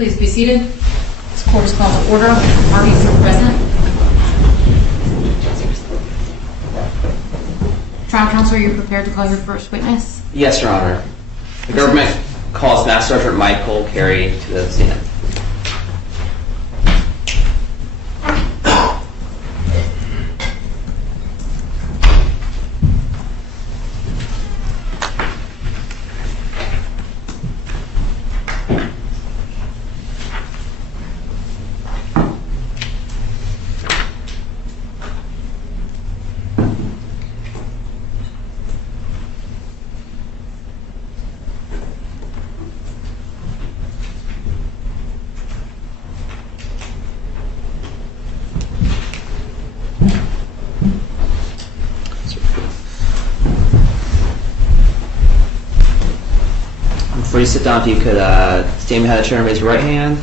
Please be seated. This court is called to order. Parties are present. Trial counsel, are you prepared to call your first witness? Yes, Your Honor. The government calls Master Sergeant Lt Col Carey to the stand. Before you sit down, if you could stand behind the chair and raise your right hand.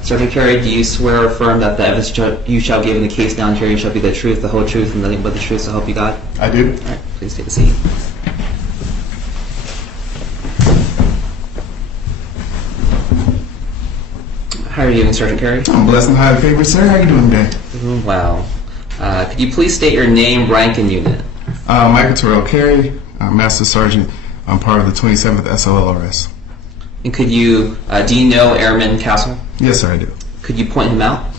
Sergeant Carey, do you swear or affirm that the evidence you shall give in the case now and hearing shall be the truth, the whole truth, and nothing but the truth, so help you God? I do. All right, please take a seat. How are you doing, Sergeant Carey? I'm blessed and highly favored, sir. How are you doing today? Doing well. Could you please state your name, rank, and unit? Lt Carey, Master Sergeant. I'm part of the 27th SOLRS. And could you, do you know Airman Castle? Yes, sir, I do. Could you point him out?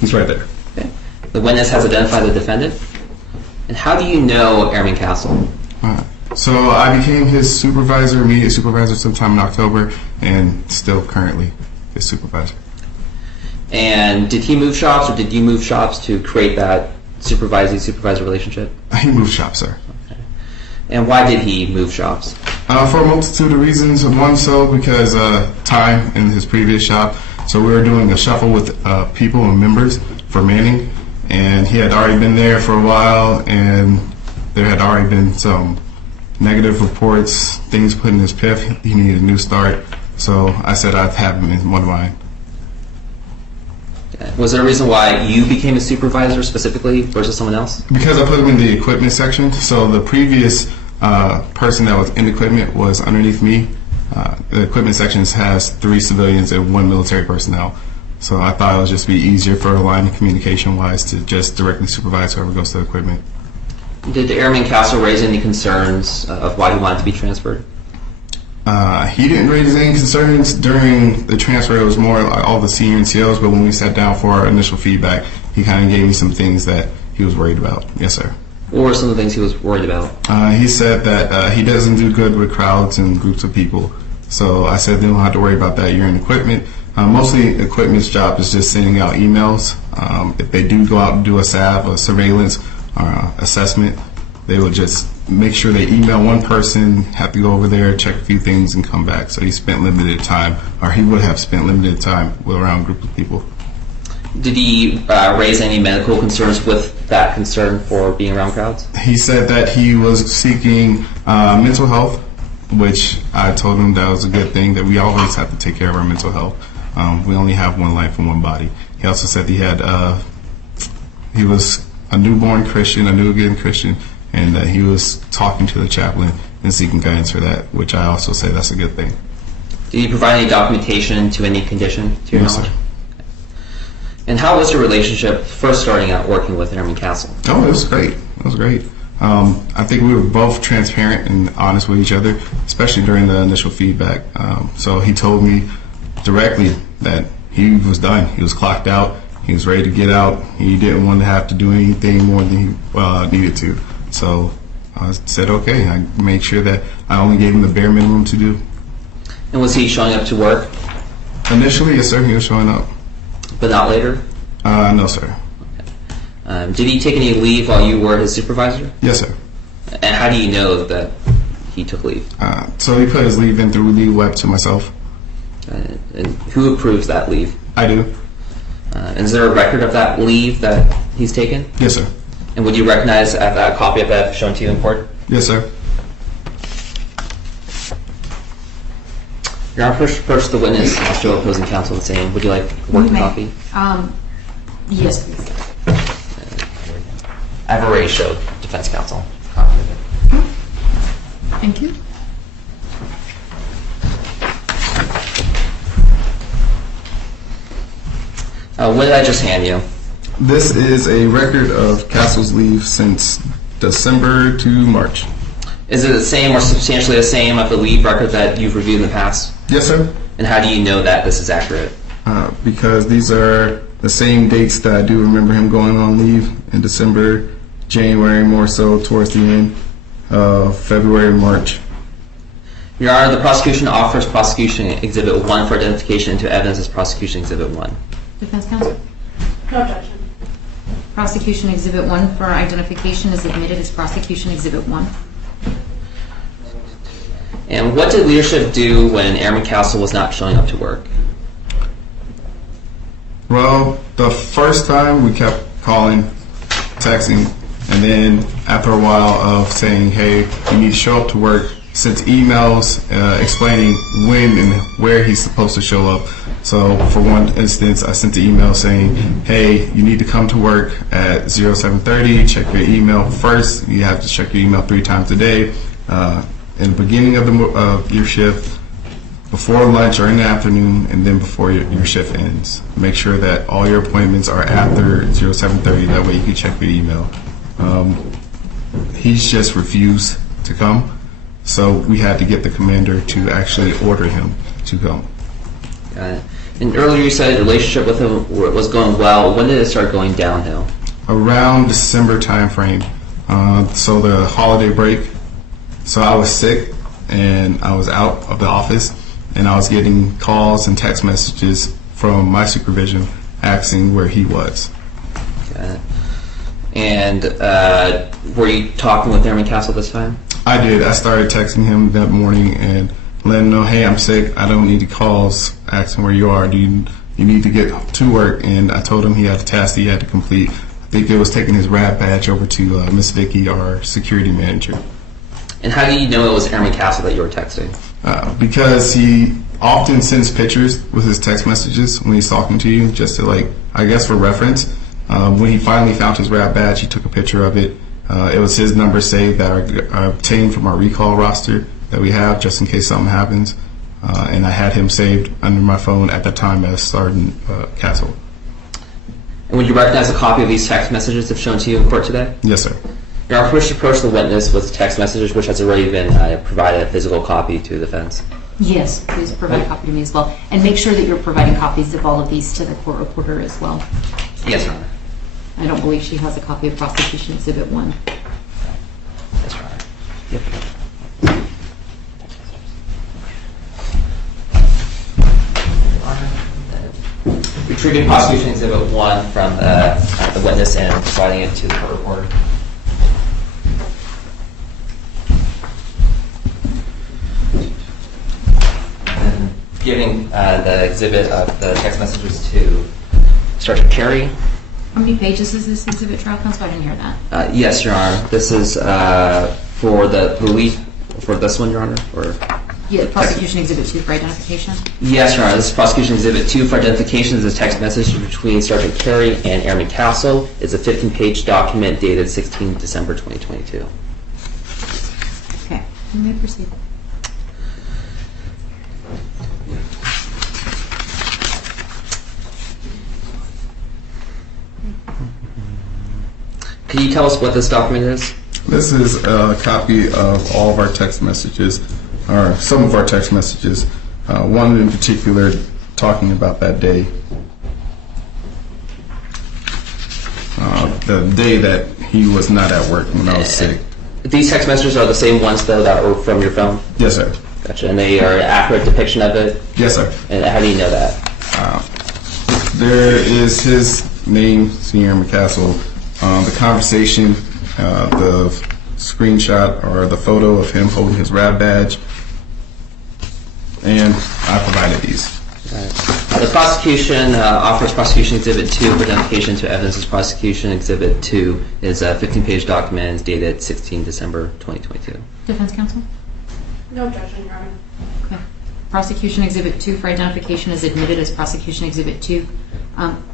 He's right there. Okay. The witness has identified the defendant. And how do you know Airman Castle? So I became his supervisor, immediate supervisor, sometime in October, and still currently his supervisor. And did he move shops, or did you move shops to create that supervisor relationship? He moved shop, sir. Okay. And why did he move shops? For a multitude of reasons. One, so because time in his previous shop. So we were doing a shuffle with people and members for manning, and he had already been there for a while, and there had already been some negative reports, things put in his PIF. He needed a new start. So I said I'd have him in one of mine. Was there a reason why you became a supervisor specifically versus someone else? Because I put him in the equipment section. So the previous person that was in equipment was underneath me. The equipment section has 3 civilians and 1 military personnel. So I thought it would just be easier for a line of communication wise to just directly supervise whoever goes to the equipment. Did Airman Castle raise any concerns of why he wanted to be transferred? He didn't raise any concerns during the transfer. It was more like all the senior NCOs, but when we sat down for our initial feedback, he kind of gave me some things that he was worried about. Yes, sir. What were some of the things he was worried about? He said that he doesn't do good with crowds and groups of people. So I said, they don't have to worry about that. You're in equipment. Mostly equipment's job is just sending out emails. If they do go out and do a SAV, a surveillance, or assessment, they will just make sure they email one person, have to go over there, check a few things, and come back. So he spent limited time, or he would have spent limited time around a group of people. Did he raise any medical concerns with that concern for being around crowds? He said that he was seeking mental health, which I told him that was a good thing, that we always have to take care of our mental health. We only have one life and one body. He also said he was a newborn Christian, a new-again Christian, and he was talking to the chaplain and seeking guidance for that, which I also say that's a good thing. Did he provide any documentation to any condition, to your knowledge? Sir. And how was your relationship first starting out working with Airman Castle? Oh, it was great. It was great. I think we were both transparent and honest with each other, especially during the initial feedback. So he told me directly that he was done. He was clocked out. He was ready to get out. He didn't want to have to do anything more than he needed to. So I said, okay. I made sure that I only gave him the bare minimum to do. And was he showing up to work? Initially, yes, sir. He was showing up. But not later? No, sir. Okay. Did he take any leave while you were his supervisor? Yes, sir. And how do you know that he took leave? So he put his leave in through Leave Web to myself. And who approves that leave? I do. And is there a record of that leave that he's taken? Yes, sir. And would you recognize a copy of that shown to you in court? Yes, sir. Your Honor, first the witness, Mr. Opposing Counsel, is saying, would you like a working copy? Yes, please. I've already showed defense counsel. Thank you. What did I just hand you? This is a record of Castle's leave since December to March. Is it the same or substantially the same of the leave record that you've reviewed in the past? Yes, sir. And how do you know that this is accurate? Because these are the same dates that I do remember him going on leave in December, January, more so towards the end, February, March. Your Honor, the prosecution offers Prosecution Exhibit 1 for identification into evidence as Prosecution Exhibit 1. Defense counsel? No objection. Prosecution Exhibit 1 for identification is admitted as Prosecution Exhibit 1. And what did leadership do when Airman Castle was not showing up to work? Well, the first time we kept calling, texting, and then after a while of saying, hey, you need to show up to work, sent emails explaining when and where he's supposed to show up. So for one instance, I sent the email saying, hey, you need to come to work at 0730, check your email first. You have to check your email 3 times a day. In the beginning of your shift, before lunch or in the afternoon, and then before your shift ends. Make sure that all your appointments are after 0730, that way you can check your email. He's just refused to come, so we had to get the commander to actually order him to come. Got it. And earlier you said the relationship with him was going well. When did it start going downhill? Around December time frame, so the holiday break. So I was sick and I was out of the office, and I was getting calls and text messages from my supervision asking where he was. Got it. And were you talking with Airman Castle this time? I did. I started texting him that morning and letting him know, hey, I'm sick. I don't need the calls asking where you are. You need to get to work? And I told him he had a task that he had to complete. I think it was taking his RAD badge over to Miss Vicky, our security manager. And how do you know it was Airman Castle that you were texting? Because he often sends pictures with his text messages when he's talking to you, just to, like, I guess for reference. When he finally found his RAD badge, he took a picture of it. It was his number saved that I obtained from our recall roster that we have just in case something happens. And I had him saved under my phone at the time as Sergeant Castle. And would you recognize a copy of these text messages if shown to you in court today? Yes, sir. Your Honor, first approach the witness with text messages, which has already been provided a physical copy to the defense. Yes, please provide a copy to me as well. And make sure that you're providing copies of all of these to the court reporter as well. Yes, Your Honor. I don't believe she has a copy of Prosecution Exhibit 1. Yes, Your Honor. Yep. Retrieving Prosecution Exhibit 1 from the witness and providing it to the court reporter. And giving the exhibit of the text messages to Sergeant Carey. How many pages is this exhibit, trial counsel? I didn't hear that. Yes, Your Honor. This is for the relief for this one, Your Honor? Or Yeah, Prosecution Exhibit 2 for identification. yes, Your Honor. This is Prosecution Exhibit 2 for identification. This is a text message between Sergeant Carey and Airman Castle. It's a 15-page document dated 16 December 2022. Okay, you may proceed. Can you tell us what this document is? This is a copy of all of our text messages, or some of our text messages. One in particular talking about that day. The day that he was not at work when I was sick. These text messages are the same ones, though, that were from your phone? Yes, sir. Gotcha. And they are an accurate depiction of it? Yes, sir. And how do you know that? There is his name, Senior Airman Castle, the conversation, the screenshot or the photo of him holding his RAB badge, and I provided these. The prosecution offers Prosecution Exhibit 2 for identification to evidence as Prosecution Exhibit 2 is a 15-page document dated 16 December 2022. Defense counsel? No objection, Your Honor. Okay. Prosecution Exhibit 2 for identification is admitted as Prosecution Exhibit 2.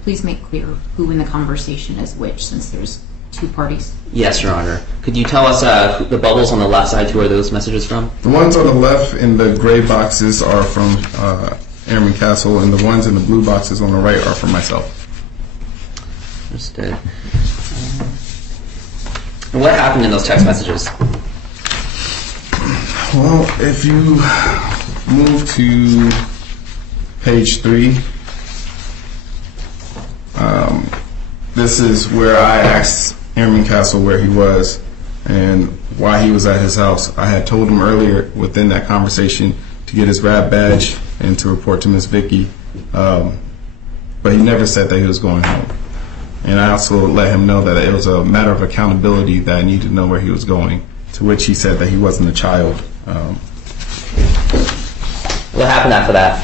Please make clear who in the conversation is which, since there's two parties. Yes, Your Honor. Could you tell us the bubbles on the left side, who are those messages from? The ones on the left in the gray boxes are from Airman Castle, and the ones in the blue boxes on the right are from myself. Understood. And what happened in those text messages? Well, if you move to page 3, this is where I asked Airman Castle where he was and why he was at his house. I had told him earlier within that conversation to get his RAB badge and to report to Miss Vicky, but he never said that he was going home. And I also let him know that it was a matter of accountability that I needed to know where he was going, to which he said that he wasn't a child. What happened after that?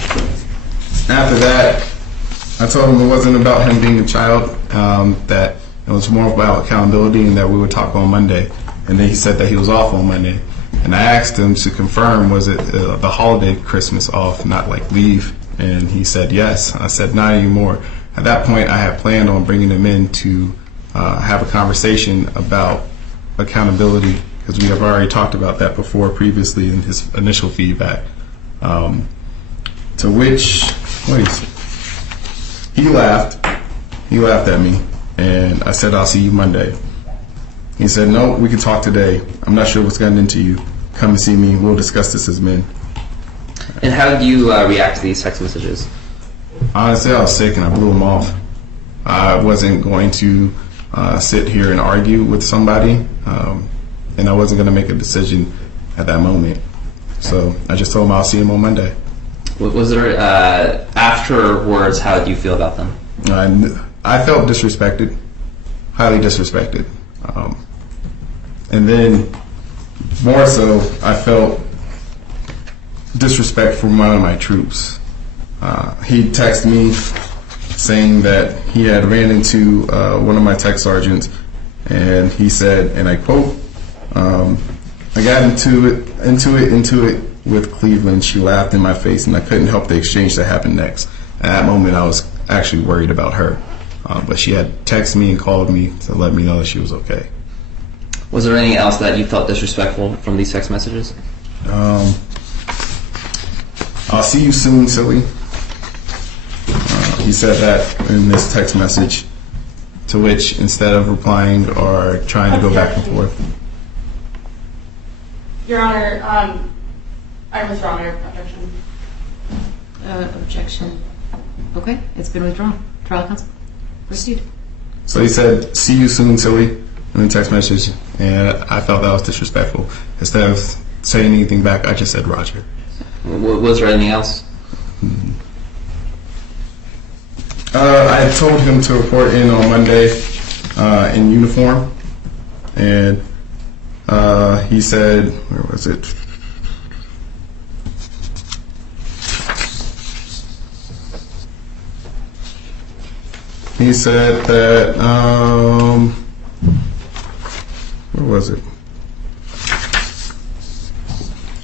After that, I told him it wasn't about him being a child, that it was more about accountability and that we would talk on Monday. And then he said that he was off on Monday. And I asked him to confirm, was it the holiday Christmas off, not like leave? And he said yes. I said not anymore. At that point, I had planned on bringing him in to have a conversation about accountability, because we have already talked about that before previously in his initial feedback. To which, he laughed. He laughed at me, and I said, I'll see you Monday. He said, no, we can talk today. I'm not sure what's gotten into you. Come and see me. We'll discuss this as men. And how did you react to these text messages? Honestly, I was sick and I blew him off. I wasn't going to sit here and argue with somebody, and I wasn't going to make a decision at that moment. So I just told him I'll see him on Monday. Was there, afterwards, how did you feel about them? I felt disrespected, highly disrespected. And then more so, I felt disrespect from one of my troops. He texted me saying that he had ran into one of my tech sergeants, and he said, and I quote, I got into it with Cleveland. She laughed in my face, and I couldn't help the exchange that happened next. At that moment, I was actually worried about her, but she had texted me and called me to let me know that she was okay. Was there anything else that you felt disrespectful from these text messages? I'll see you soon, silly. He said that in this text message, to which instead of replying or trying to go back and forth. Your Honor, I withdraw my objection. Objection. Okay, it's been withdrawn. Trial counsel, proceed. So he said, see you soon, silly, in the text message, and I felt that was disrespectful. Instead of saying anything back, I just said Roger. Was there anything else? I told him to report in on Monday in uniform, and he said, where was it? He said that, where was it?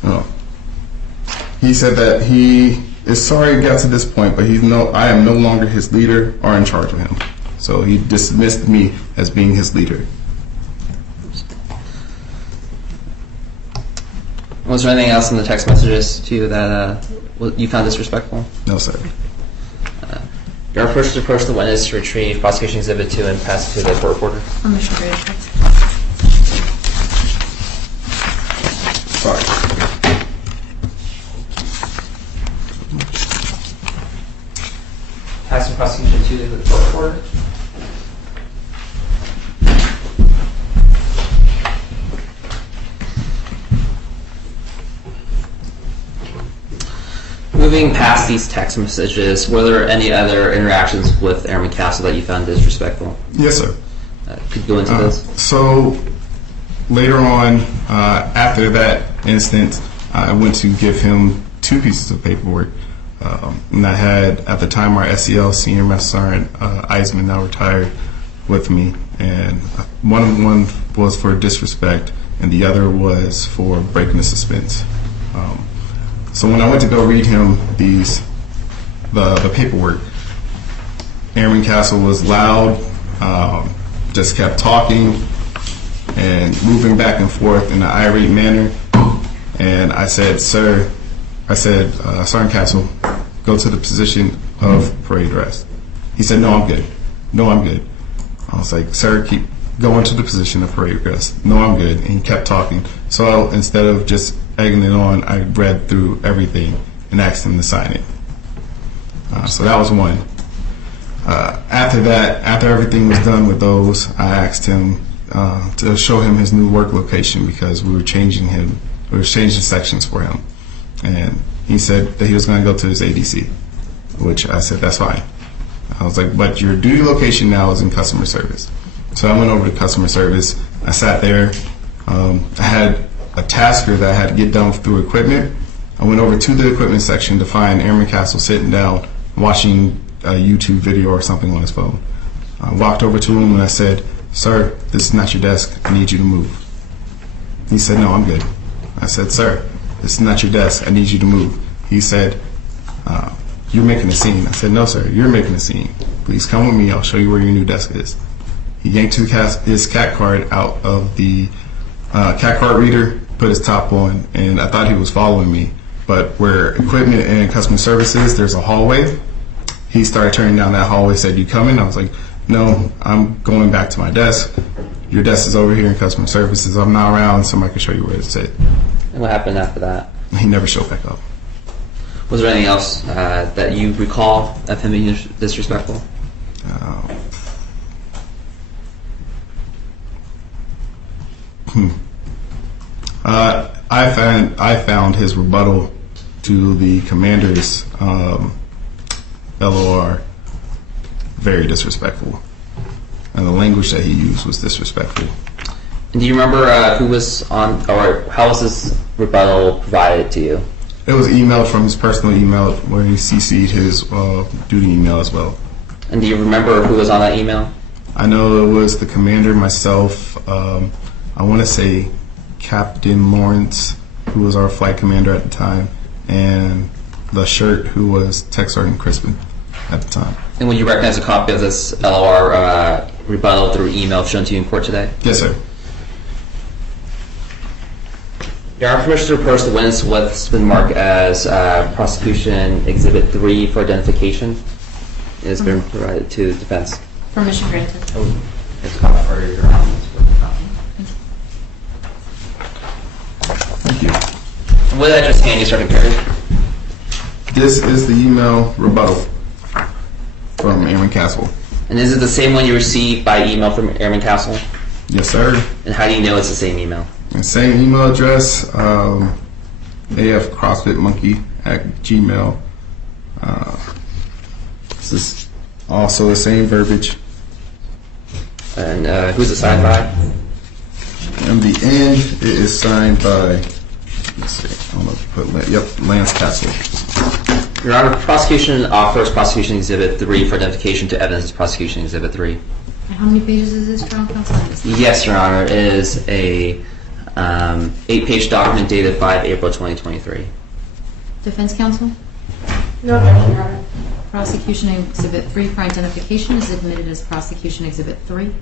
Oh. He said that he is sorry it got to this point, but I am no longer his leader or in charge of him. So he dismissed me as being his leader. Was there anything else in the text messages to you that you found disrespectful? No, sir. Your approach to approach the witness to retrieve prosecution exhibit 2 and pass it to the court reporter. Permission granted. Sorry. Passing prosecution 2 to the court reporter. Moving past these text messages, were there any other interactions with Airman Castle that you found disrespectful? Yes, sir. Could you go into this? So later on, after that instance, I went to give him 2 pieces of paperwork. And I had, at the time, our SEL, Senior Master Sergeant Eisman, now retired, with me. And one was for disrespect, and the other was for breaking the suspense. So when I went to go read him the paperwork, Airman Castle was loud, just kept talking and moving back and forth in an irate manner. And I said, Sergeant Castle, go to the position of parade arrest. He said, no, I'm good. No, I'm good. I was like, sir, keep going to the position of parade request. No, I'm good. And he kept talking. So instead of just egging it on, I read through everything and asked him to sign it. So that was one. After that, after everything was done with those, I asked him to show him his new work location because we were changing sections for him. And he said that he was going to go to his ADC, which I said, that's fine. I was like, but your duty location now is in customer service. So I went over to customer service. I sat there. I had a tasker that I had to get done through equipment. I went over to the equipment section to find Airman Castle sitting down watching a YouTube video or something on his phone. I walked over to him and I said, sir, this is not your desk. I need you to move. He said, no, I'm good. I said, sir, this is not your desk. I need you to move. He said, you're making a scene. I said, no, sir, you're making a scene. Please come with me. I'll show you where your new desk is. He yanked his CAT card out of the CAT card reader, put his top on, and I thought he was following me. But where equipment and customer service is, there's a hallway. He started turning down that hallway, said, you coming? I was like, no, I'm going back to my desk. Your desk is over here in customer services. I'm not around. Somebody can show you where it's at. And what happened after that? He never showed back up. Was there anything else that you recall of him being disrespectful? I found his rebuttal to the commander's LOR very disrespectful, and the language that he used was disrespectful. And do you remember who was on, or how was this rebuttal provided to you? It was emailed from his personal email where he CC'd his duty email as well. And do you remember who was on that email? I know it was the commander, myself, I want to say Captain Lawrence, who was our flight commander at the time, and the shirt, who was Tech Sergeant Crispin at the time. And would you recognize a copy of this LOR rebuttal through email shown to you in court today? Yes, sir. Your Honor, permission to approach the witness what's been marked as Prosecution Exhibit 3 for identification. It has been provided to defense. Permission granted. It's a copy for your Honor. Thank you. And what did I just hand you, Sergeant Carey? This is the email rebuttal from Airman Castle. And is it the same one you received by email from Airman Castle? Yes, sir. And how do you know it's the same email? And same email address, afcrossfitmonkey@gmail. This is also the same verbiage. And who's it signed by? In the end, it is signed by, let's see, I don't know if you put, Lance Castle. Your Honor, prosecution offers Prosecution Exhibit 3 for identification to evidence Prosecution Exhibit 3. And how many pages is this, trial counsel? Yes, Your Honor. It is a 8-page document dated 5 April 2023. Defense counsel? No objection, Your Honor. Prosecution Exhibit 3 for identification is admitted as Prosecution Exhibit 3.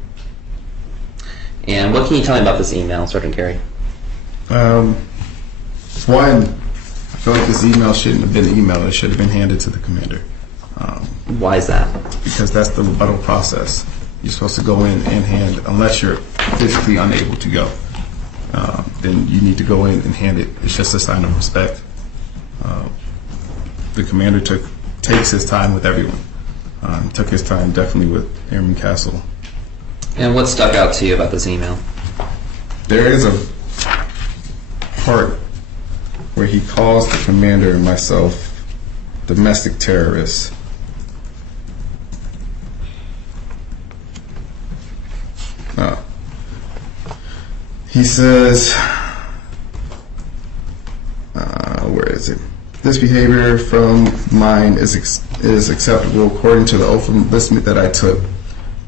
And what can you tell me about this email, Sergeant Carey? One, I feel like this email shouldn't have been an email. It should have been handed to the commander. Why is that? Because that's the rebuttal process. You're supposed to go in and hand, unless you're physically unable to go, then you need to go in and hand it. It's just a sign of respect. The commander takes his time with everyone. Took his time definitely with Airman Castle. And what stuck out to you about this email? There is a part where he calls the commander and myself domestic terrorists. He says, where is it? This behavior from mine is acceptable according to the oath of enlistment that I took,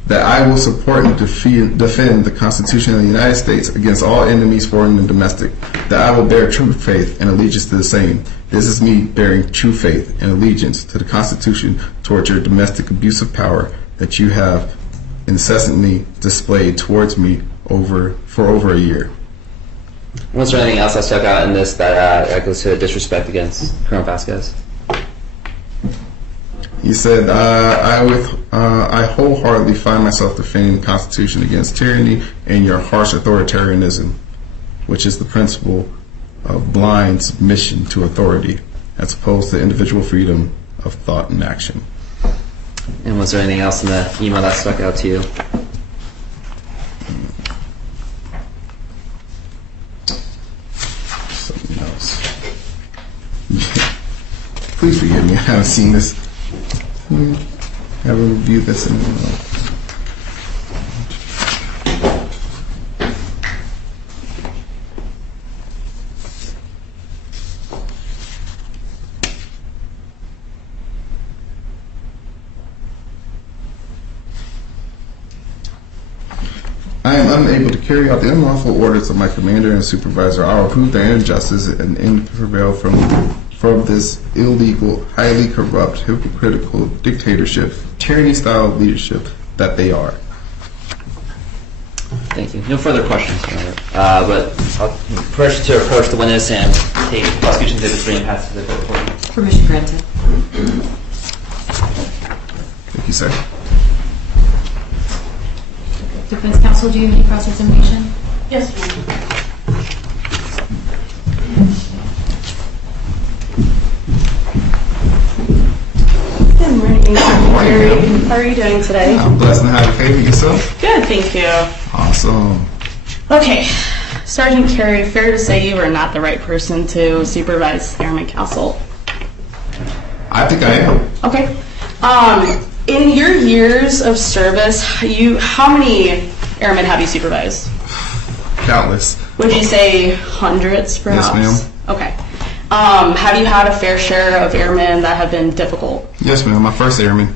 that I will support and defend the Constitution of the United States against all enemies, foreign and domestic, that I will bear true faith and allegiance to the same. This is me bearing true faith and allegiance to the Constitution towards your domestic abuse of power that you have incessantly displayed towards me for over a year. Was there anything else that stuck out in this that goes to disrespect against Colonel Vazquez? You said, I wholeheartedly find myself defending the Constitution against tyranny and your harsh authoritarianism, which is the principle of blind submission to authority, as opposed to individual freedom of thought and action. And was there anything else in the email that stuck out to you? Something else. Please forgive me, I haven't seen this. I haven't reviewed this in a while. I am unable to carry out the unlawful orders of my commander and supervisor. I will prove their injustice and end prevail from this illegal, highly corrupt, hypocritical dictatorship, tyranny-style leadership that they are. Thank you. No further questions, Your Honor. But first to approach the witness and take prosecution exhibit 3 and pass to the court reporter. Permission granted. Thank you, sir. Defense counsel, do you have any cross-examination? Yes, ma'am. Good morning, Carey. ma'am. How are you doing today? I'm blessed and highly favored. Yourself? Good, thank you. Awesome. Okay, Sergeant Carey, fair to say you are not the right person to supervise Airman Castle. I think I am. Okay. In your years of service, how many airmen have you supervised? Countless. Would you say hundreds, perhaps? Yes, ma'am. Okay. Have you had a fair share of airmen that have been difficult? Yes, ma'am. My first airman.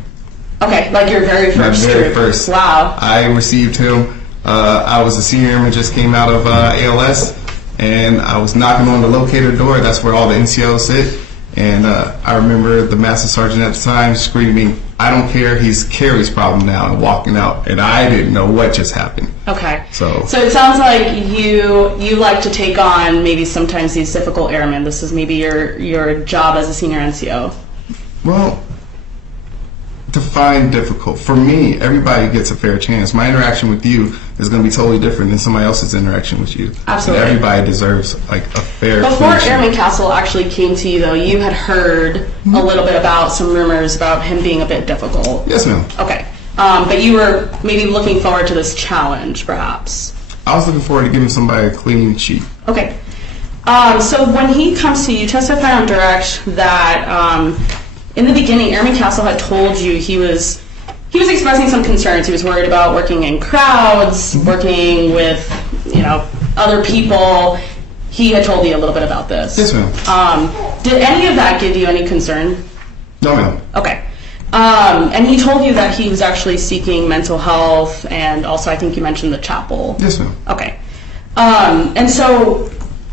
Okay, like your very My first very troop. first. Wow. I received him. I was a senior airman, just came out of ALS, and I was knocking on the locator door. That's where all the NCOs sit. And I remember the master sergeant at the time screaming, "I don't care, he's Carey's problem now," and walking out. And I didn't know what just happened. Okay. So it sounds like you like to take on maybe sometimes these difficult airmen. This is maybe your job as a senior NCO. Well, define difficult. For me, everybody gets a fair chance. My interaction with you is going to be totally different than somebody else's interaction with you. Absolutely. And everybody deserves like a fair Before chance. Airman Castle actually came to you, though, you had heard a little bit about some rumors about him being a bit difficult. Yes, ma'am. Okay. But you were maybe looking forward to this challenge, perhaps. I was looking forward to giving somebody a clean sheet. Okay. So when he comes to you, testify on direct that in the beginning, Airman Castle had told you he was expressing some concerns. He was worried about working in crowds, working with other people. He had told you a little bit about this. Yes, ma'am. Did any of that give you any concern? No, ma'am. Okay. And he told you that he was actually seeking mental health, and also I think you mentioned the chapel. Yes, ma'am. Okay. And so,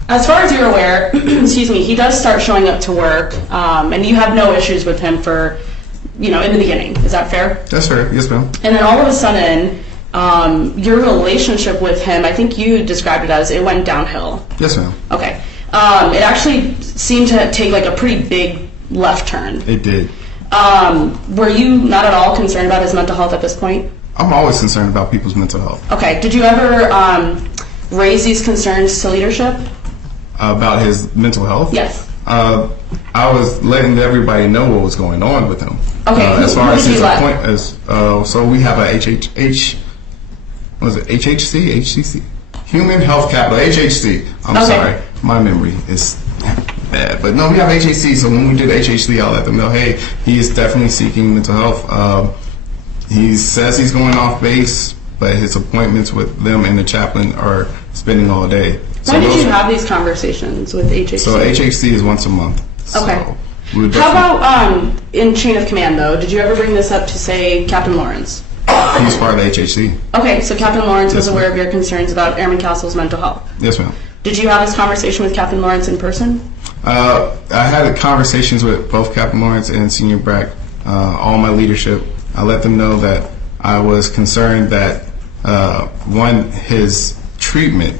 as far as you're aware, excuse me, he does start showing up to work, and you have no issues with him for, in the beginning. Is that fair? That's fair. Yes, ma'am. And then all of a sudden, your relationship with him, I think you described it as it went downhill. Yes, ma'am. Okay. It actually seemed to take like a pretty big left turn. It did. Were you not at all concerned about his mental health at this point? I'm always concerned about people's mental health. Okay. Did you ever raise these concerns to leadership? About his mental health? Yes. I was letting everybody know what was going on with him. Okay. As far Who as did his you let? appointment, so we have a HCC? Human Health Capital, HHC. I'm Okay. sorry, my memory is bad. But no, we have HHC, so when we did HHC, I'll let them know, hey, he is definitely seeking mental health. He says he's going off base, but his appointments with them and the chaplain are spending all day. When did you have these conversations with HHC? So HHC is once a month. Okay. So we would How definitely- about in chain of command, though? Did you ever bring this up to, say, Captain Lawrence? He's part of the HHC. Okay, so Captain Lawrence was Yes, aware ma'am. of your concerns about Airman Castle's mental health. Yes, ma'am. Did you have this conversation with Captain Lawrence in person? I had conversations with both Captain Lawrence and Senior Brack, all my leadership. I let them know that I was concerned that, one, his treatment,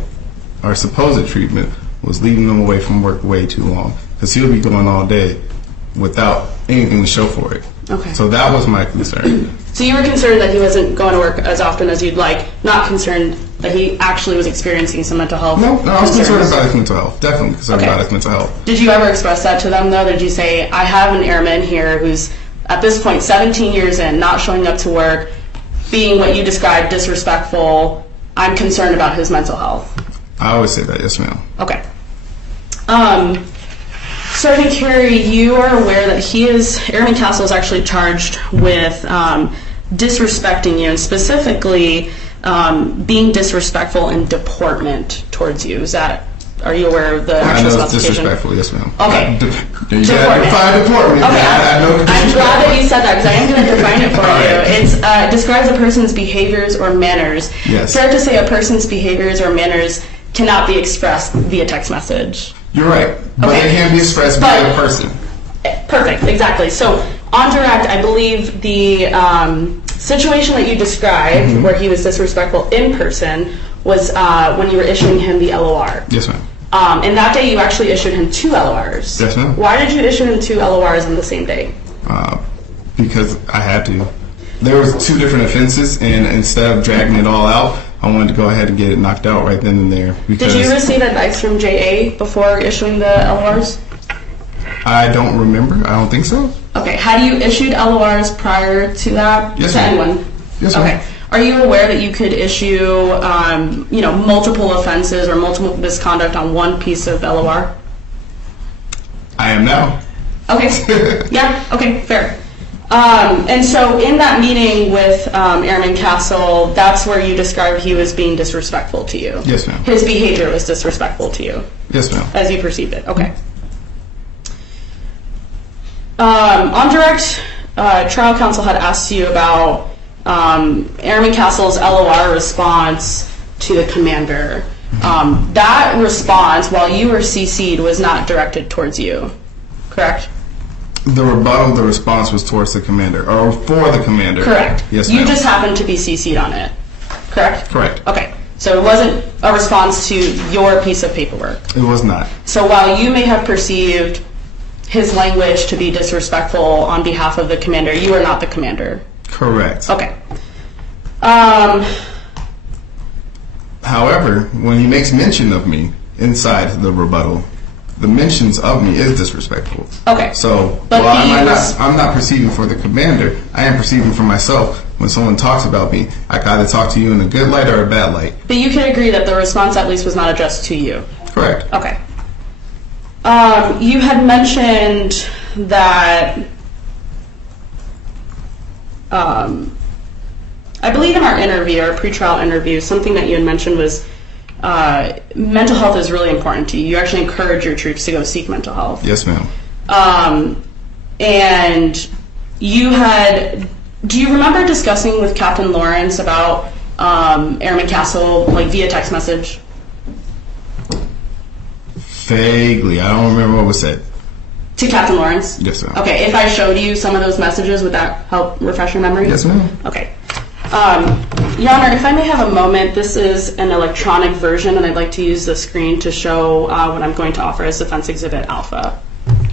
or supposed treatment, was leaving him away from work way too long. Because he'll be going all day without anything to show for it. Okay. So that was my concern. So you were concerned that he wasn't going to work as often as you'd like, not concerned that he actually was experiencing some mental health No, I was concerns. concerned about his mental health. Definitely concerned Okay. about his mental health. Did you ever express that to them, though? Did you say, I have an airman here who's, at this point, 17 years in, not showing up to work, being what you described, disrespectful, I'm concerned about his mental health? I always say that, yes, ma'am. Okay. Sergeant Carey, you are aware that Airman Castle is actually charged with disrespecting you, and specifically being disrespectful in deportment towards you. Are you aware of the I actual know it's specification? disrespectful, yes, ma'am. Okay. You gotta define deportment. Okay, I know I'm glad that you said that because I am going to define it for All you. right. It describes a person's behaviors or manners. Yes. Fair to say a person's behaviors or manners cannot be expressed via text message. You're right, but Okay. it can be expressed by a person. Perfect, exactly. So on direct, I believe the situation that you described, Mm-hmm. where he was disrespectful in person, was when you were issuing him the LOR. Yes, ma'am. And that day, you actually issued him 2 LORs. Yes, ma'am. Why did you issue him 2 LORs on the same day? Because I had to. There was 2 different offenses, and instead of dragging it all out, I wanted to go ahead and get it knocked out right then and there. Because Did you receive advice from JA before issuing the LORs? I don't remember. I don't think so. Okay. Had you issued LORs prior to that Yes, to ma'am. anyone? Yes, ma'am. Okay. Are you aware that you could issue, multiple offenses or multiple misconduct on one piece of LOR? I am now. Okay. Yeah. Okay. Fair. And so in that meeting with Airman Castle, that's where you described he was being disrespectful to you. Yes, ma'am. His behavior was disrespectful to you, Yes, ma'am. as you perceived it. Okay. On direct, trial counsel had asked you about Airman Castle's LOR response to the commander. That response, while you were CC'd, was not directed towards you, correct? The rebuttal, the response was towards the commander, or for the commander. Correct. Yes, You ma'am. just happened to be CC'd on it, correct? Correct. Okay. So it wasn't a response to your piece of paperwork. It was not. So while you may have perceived his language to be disrespectful on behalf of the commander, you are not the commander. Correct. Okay. However, when he makes mention of me inside the rebuttal, the mentions of me is disrespectful. Okay. So, But while the I'm not perceiving for the commander, I am perceiving for myself. When someone talks about me, I can either talk to you in a good light or a bad light. But you can agree that the response at least was not addressed to you. Correct. Okay. You had mentioned that, I believe in our interview, our pretrial interview, something that you had mentioned was mental health is really important to you. You actually encourage your troops to go seek mental health. Yes, ma'am. And do you remember discussing with Captain Lawrence about Airman Castle, like via text message? Vaguely. I don't remember what was said. To Captain Lawrence? Yes, ma'am. Okay, if I showed you some of those messages, would that help refresh your memory? Yes, ma'am. Okay. Your Honor, if I may have a moment, this is an electronic version, and I'd like to use the screen to show what I'm going to offer as Defense Exhibit Alpha.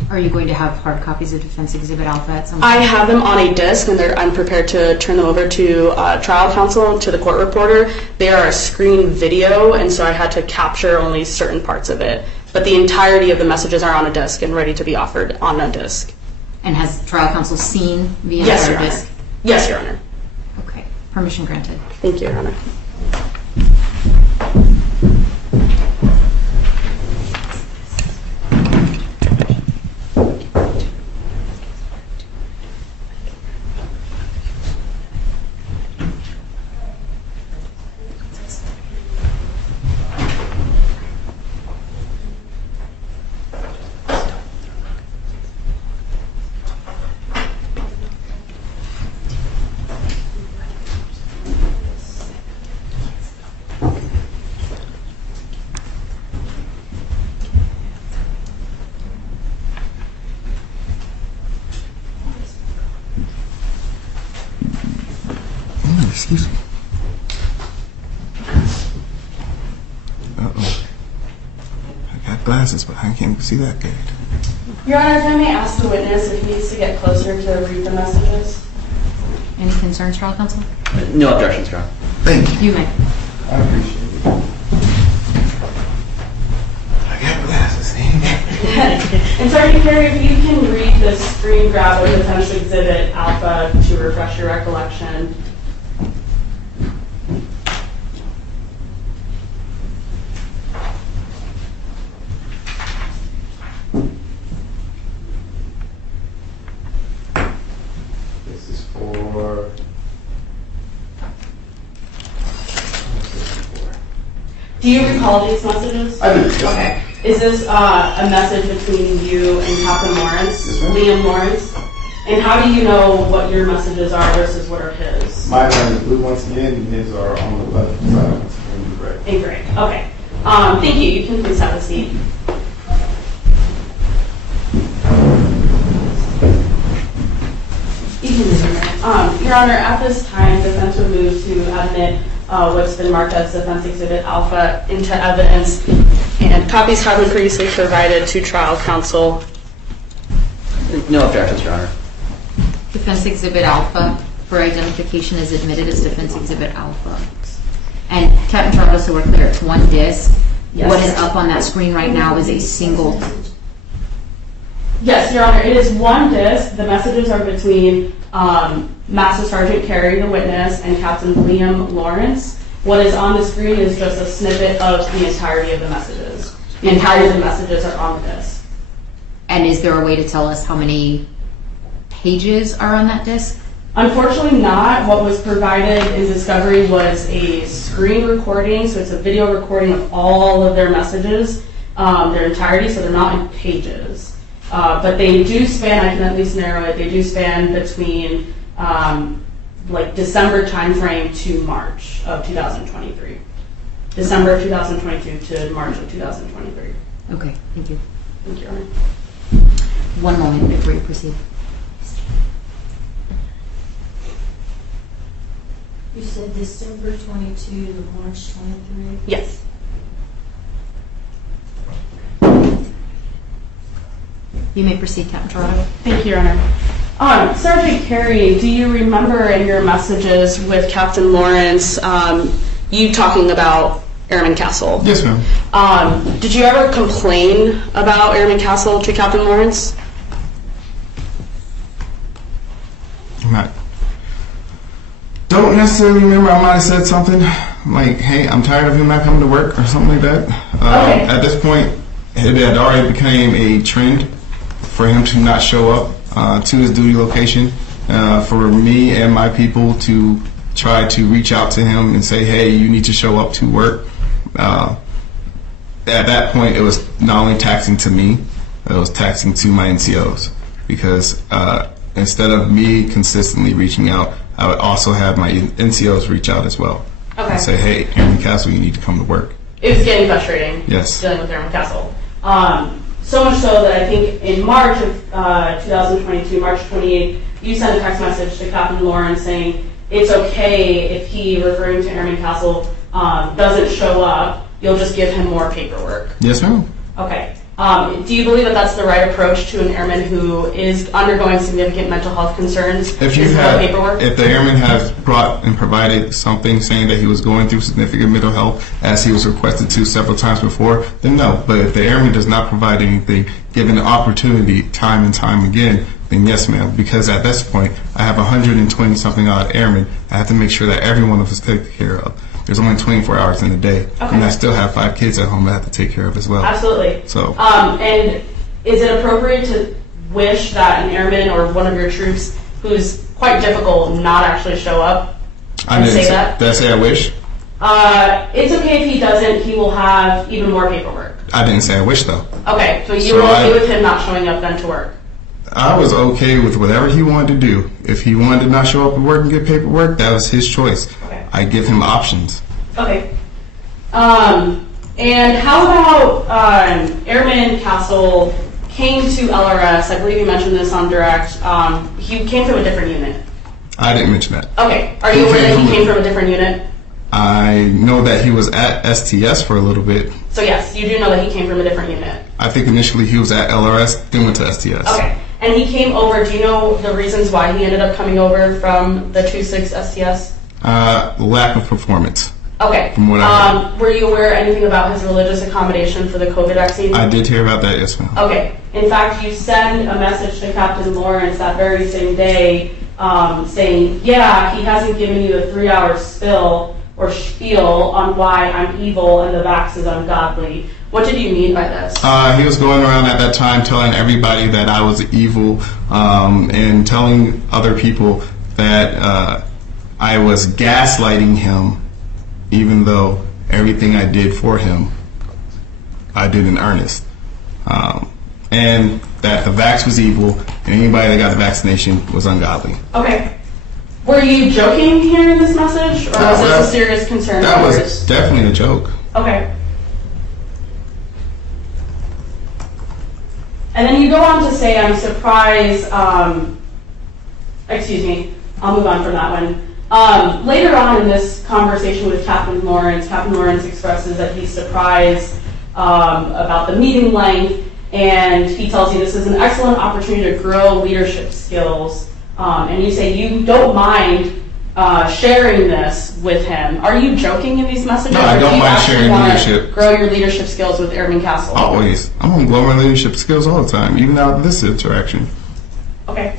Are you going to have hard copies of Defense Exhibit Alpha at some I point? have them on a disc, and I'm prepared to turn them over to trial counsel, to the court reporter. They are a screen video, and so I had to capture only certain parts of it. But the entirety of the messages are on a disc and ready to be offered on a disc. And has trial counsel seen the Yes, entire Your Honor. disc? Yes, Your Honor. Okay, permission granted. Thank you, Your Honor. Excuse me. Uh-oh. I got glasses, but I can't see that good. Your Honor, if I may ask the witness if he needs to get closer to read the messages. Any concerns, trial counsel? No objections, Your Honor. Thank you. You may. I appreciate it. I got glasses. And Sergeant Carey, if you can read the screen grab of Defense Exhibit Alpha to refresh your recollection. This is for... Do you recall these messages? I do. Okay. Is this a message between you and Captain Lawrence, Yes, ma'am. Liam Lawrence? And how do you know what your messages are versus what are his? Mine are in blue once again, and his are on the left side once again in gray. In gray. Okay. Thank you. You can please have a seat. You can leave it. Your Honor, at this time, defense would move to admit what's been marked as Defense Exhibit Alpha into evidence, and copies have been previously provided to trial counsel. No objections, Your Honor. Defense Exhibit Alpha for identification is admitted as Defense Exhibit Alpha. And Captain Charles, so we're clear, it's one disc. Yes. What is up on that screen right now is a single. Yes, Your Honor, it is one disc. The messages are between Master Sergeant Carey, the witness, and Captain Liam Lawrence. What is on the screen is just a snippet of the entirety of the messages. The entirety of the messages are on the disc. And is there a way to tell us how many pages are on that disc? Unfortunately not. What was provided in discovery was a screen recording, so it's a video recording of all of their messages, their entirety, so they're not in pages. But they do span, I can at least narrow it, they do span between like December timeframe to March of 2023. December of 2022 to March of 2023. Okay, thank you. Thank you, Your Honor. One moment before you proceed. You said December 22 to March 23? Yes. You may proceed, Captain Charles. Thank you, Your Honor. Sergeant Carey, do you remember in your messages with Captain Lawrence, you talking about Airman Castle? Yes, ma'am. Did you ever complain about Airman Castle to Captain Lawrence? Don't necessarily remember. I might have said something like, hey, I'm tired of him not coming to work or something like that. Okay. At this point, it had already become a trend for him to not show up to his duty location. For me and my people to try to reach out to him and say, hey, you need to show up to work. At that point, it was not only taxing to me, it was taxing to my NCOs, because instead of me consistently reaching out, I would also have my NCOs reach out as well. Okay. And say, hey, Airman Castle, you need to come to work. It was getting frustrating. Yes. Dealing with Airman Castle. So much so that I think in March of 2022, March 28th, you sent a text message to Captain Lawrence saying it's okay if he, referring to Airman Castle, doesn't show up. You'll just give him more paperwork. Yes, ma'am. Okay. Do you believe that that's the right approach to an airman who is undergoing significant mental health concerns? If the airman has brought and provided something saying that he was going through significant mental health, as he was requested to several times before, then no. But if the airman does not provide anything, given the opportunity time and time again, then yes, ma'am. Because at this point, I have 120 something odd airmen. I have to make sure that every one of us is taken care of. There's only 24 hours in a day, and I still have 5 kids at home I have to take care of as well. Absolutely. So, and is it appropriate to wish that an airman or one of your troops who's quite difficult not actually show up and say that? Did I say I wish? It's okay if he doesn't. He will have even more paperwork. I didn't say I wish, though. Okay, so you were okay with him not showing up then to work? I was okay with whatever he wanted to do. If he wanted to not show up at work and get paperwork, that was his choice. Okay. I give him options. Okay. And how about Airman Castle came to LRS? I believe you mentioned this on direct. He came from a different unit. I didn't mention that. Okay. Are you aware that he came from a different unit? I know that he was at STS for a little bit. So yes, you do know that he came from a different unit. I think initially he was at LRS, then went to STS. Okay. And he came over, do you know the reasons why he ended up coming over from the 2-6 STS? Lack of performance. Okay. From what I heard. Were you aware anything about his religious accommodation for the COVID vaccine? I did hear about that, yes, ma'am. Okay. In fact, you send a message to Captain Lawrence that very same day saying, yeah, he hasn't given you a 3-hour spill or spiel on why I'm evil and the vax is ungodly. What did you mean by this? He was going around at that time telling everybody that I was evil and telling other people that I was gaslighting him, even though everything I did for him, I did in earnest. And that the vax was evil and anybody that got the vaccination was ungodly. Okay. Were you joking here in this message, or was this a serious concern? That was definitely a joke. Okay. And then you go on to say, I'm surprised, excuse me, I'll move on from that one. Later on in this conversation with Captain Lawrence expresses that he's surprised about the meeting length, and he tells you this is an excellent opportunity to grow leadership skills. And you say you don't mind sharing this with him. Are you joking in these messages? No, I don't mind sharing leadership. Grow your leadership skills with Airman Castle. Always. I'm going to grow my leadership skills all the time, even out of this interaction. Okay.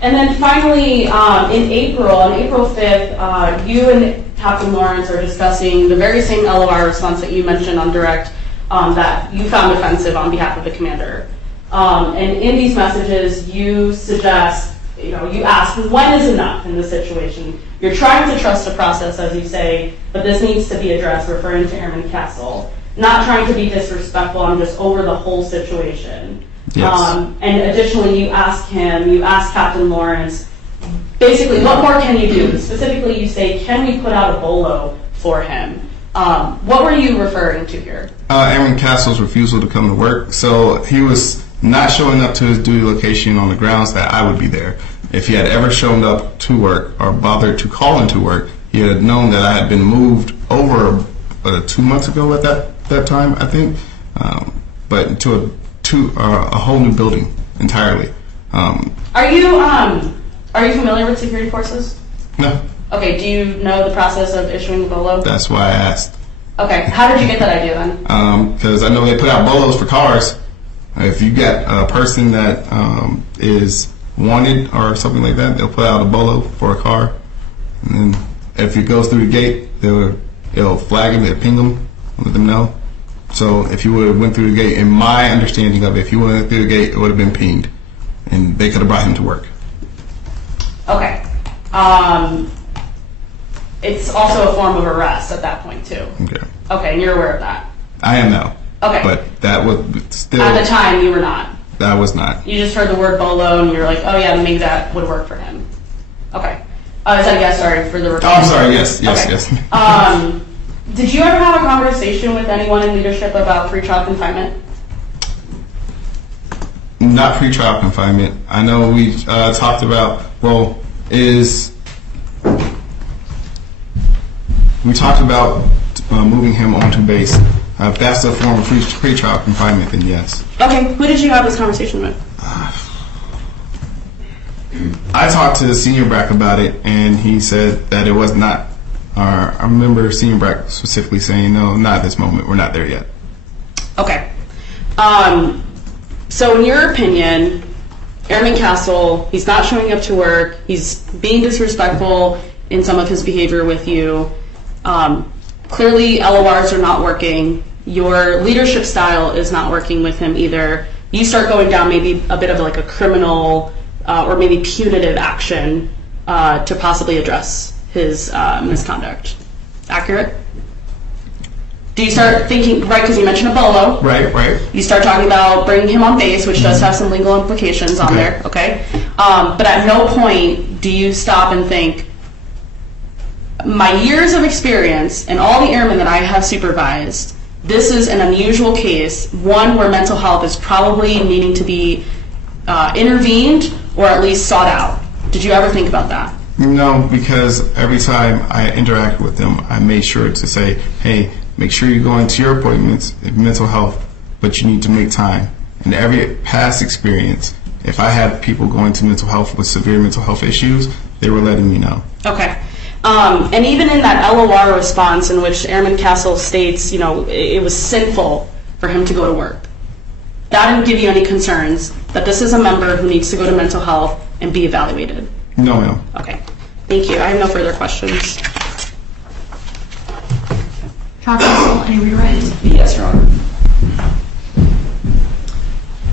And then finally, in April 5th, you and Captain Lawrence are discussing the very same LOR response that you mentioned on direct that you found offensive on behalf of the commander. And in these messages, you suggest, you ask, when is enough in this situation? You're trying to trust the process, as you say, but this needs to be addressed, referring to Airman Castle. Not trying to be disrespectful, I'm just over the whole situation. Yes. And additionally, you ask Captain Lawrence, basically, what more can you do? Specifically, you say, can we put out a bolo for him? What were you referring to here? Airman Castle's refusal to come to work. So he was not showing up to his duty location on the grounds that I would be there. If he had ever shown up to work or bothered to call into work, he had known that I had been moved over 2 months ago at that time, I think, but to a whole new building entirely. Are you familiar with security forces? No. Okay, do you know the process of issuing the bolo? That's why I asked. Okay, how did you get that idea then? Because I know they put out bolos for cars. If you get a person that is wanted or something like that, they'll put out a bolo for a car. And then if it goes through the gate, it'll flag him, they'll ping them, let them know. So if you would have went through the gate, in my understanding of it, if you went through the gate, it would have been pinged. And they could have brought him to work. Okay. It's also a form of arrest at that point, too. Okay. Okay, and you're aware of that? I am now. Okay. But that was still... At the time, you were not? That was not. You just heard the word bolo, and you're like, oh yeah, maybe that would work for him. Okay. Is that a yes? Sorry for the Oh, I'm sorry. Yes. Okay. Did you ever have a conversation with anyone in leadership about pretrial confinement? Not pretrial confinement. I know we talked about, we talked about moving him onto base. If that's a form of pretrial confinement, then yes. Okay, who did you have this conversation with? I talked to Senior Brack about it, and he said that it was not. I remember Senior Brack specifically saying, no, not at this moment. We're not there yet. Okay. So in your opinion, Airman Castle, he's not showing up to work. He's being disrespectful in some of his behavior with you. Clearly, LORs are not working. Your leadership style is not working with him either. You start going down maybe a bit of like a criminal or maybe punitive action to possibly address his misconduct. Accurate? Do you start thinking, right, because you mentioned a bolo. Right. You start talking about bringing him on base, which does have some legal implications on there, okay? But at no point do you stop and think, my years of experience and all the airmen that I have supervised, this is an unusual case, one where mental health is probably needing to be intervened or at least sought out. Did you ever think about that? No, because every time I interact with them, I made sure to say, hey, make sure you go into your appointments in mental health, but you need to make time. In every past experience, if I had people going to mental health with severe mental health issues, they were letting me know. Okay. And even in that LOR response in which Airman Castle states, it was sinful for him to go to work, that didn't give you any concerns that this is a member who needs to go to mental health and be evaluated? No, ma'am. Okay. Thank you. I have no further questions. Trial counsel, any rewrites? Yes, Your Honor.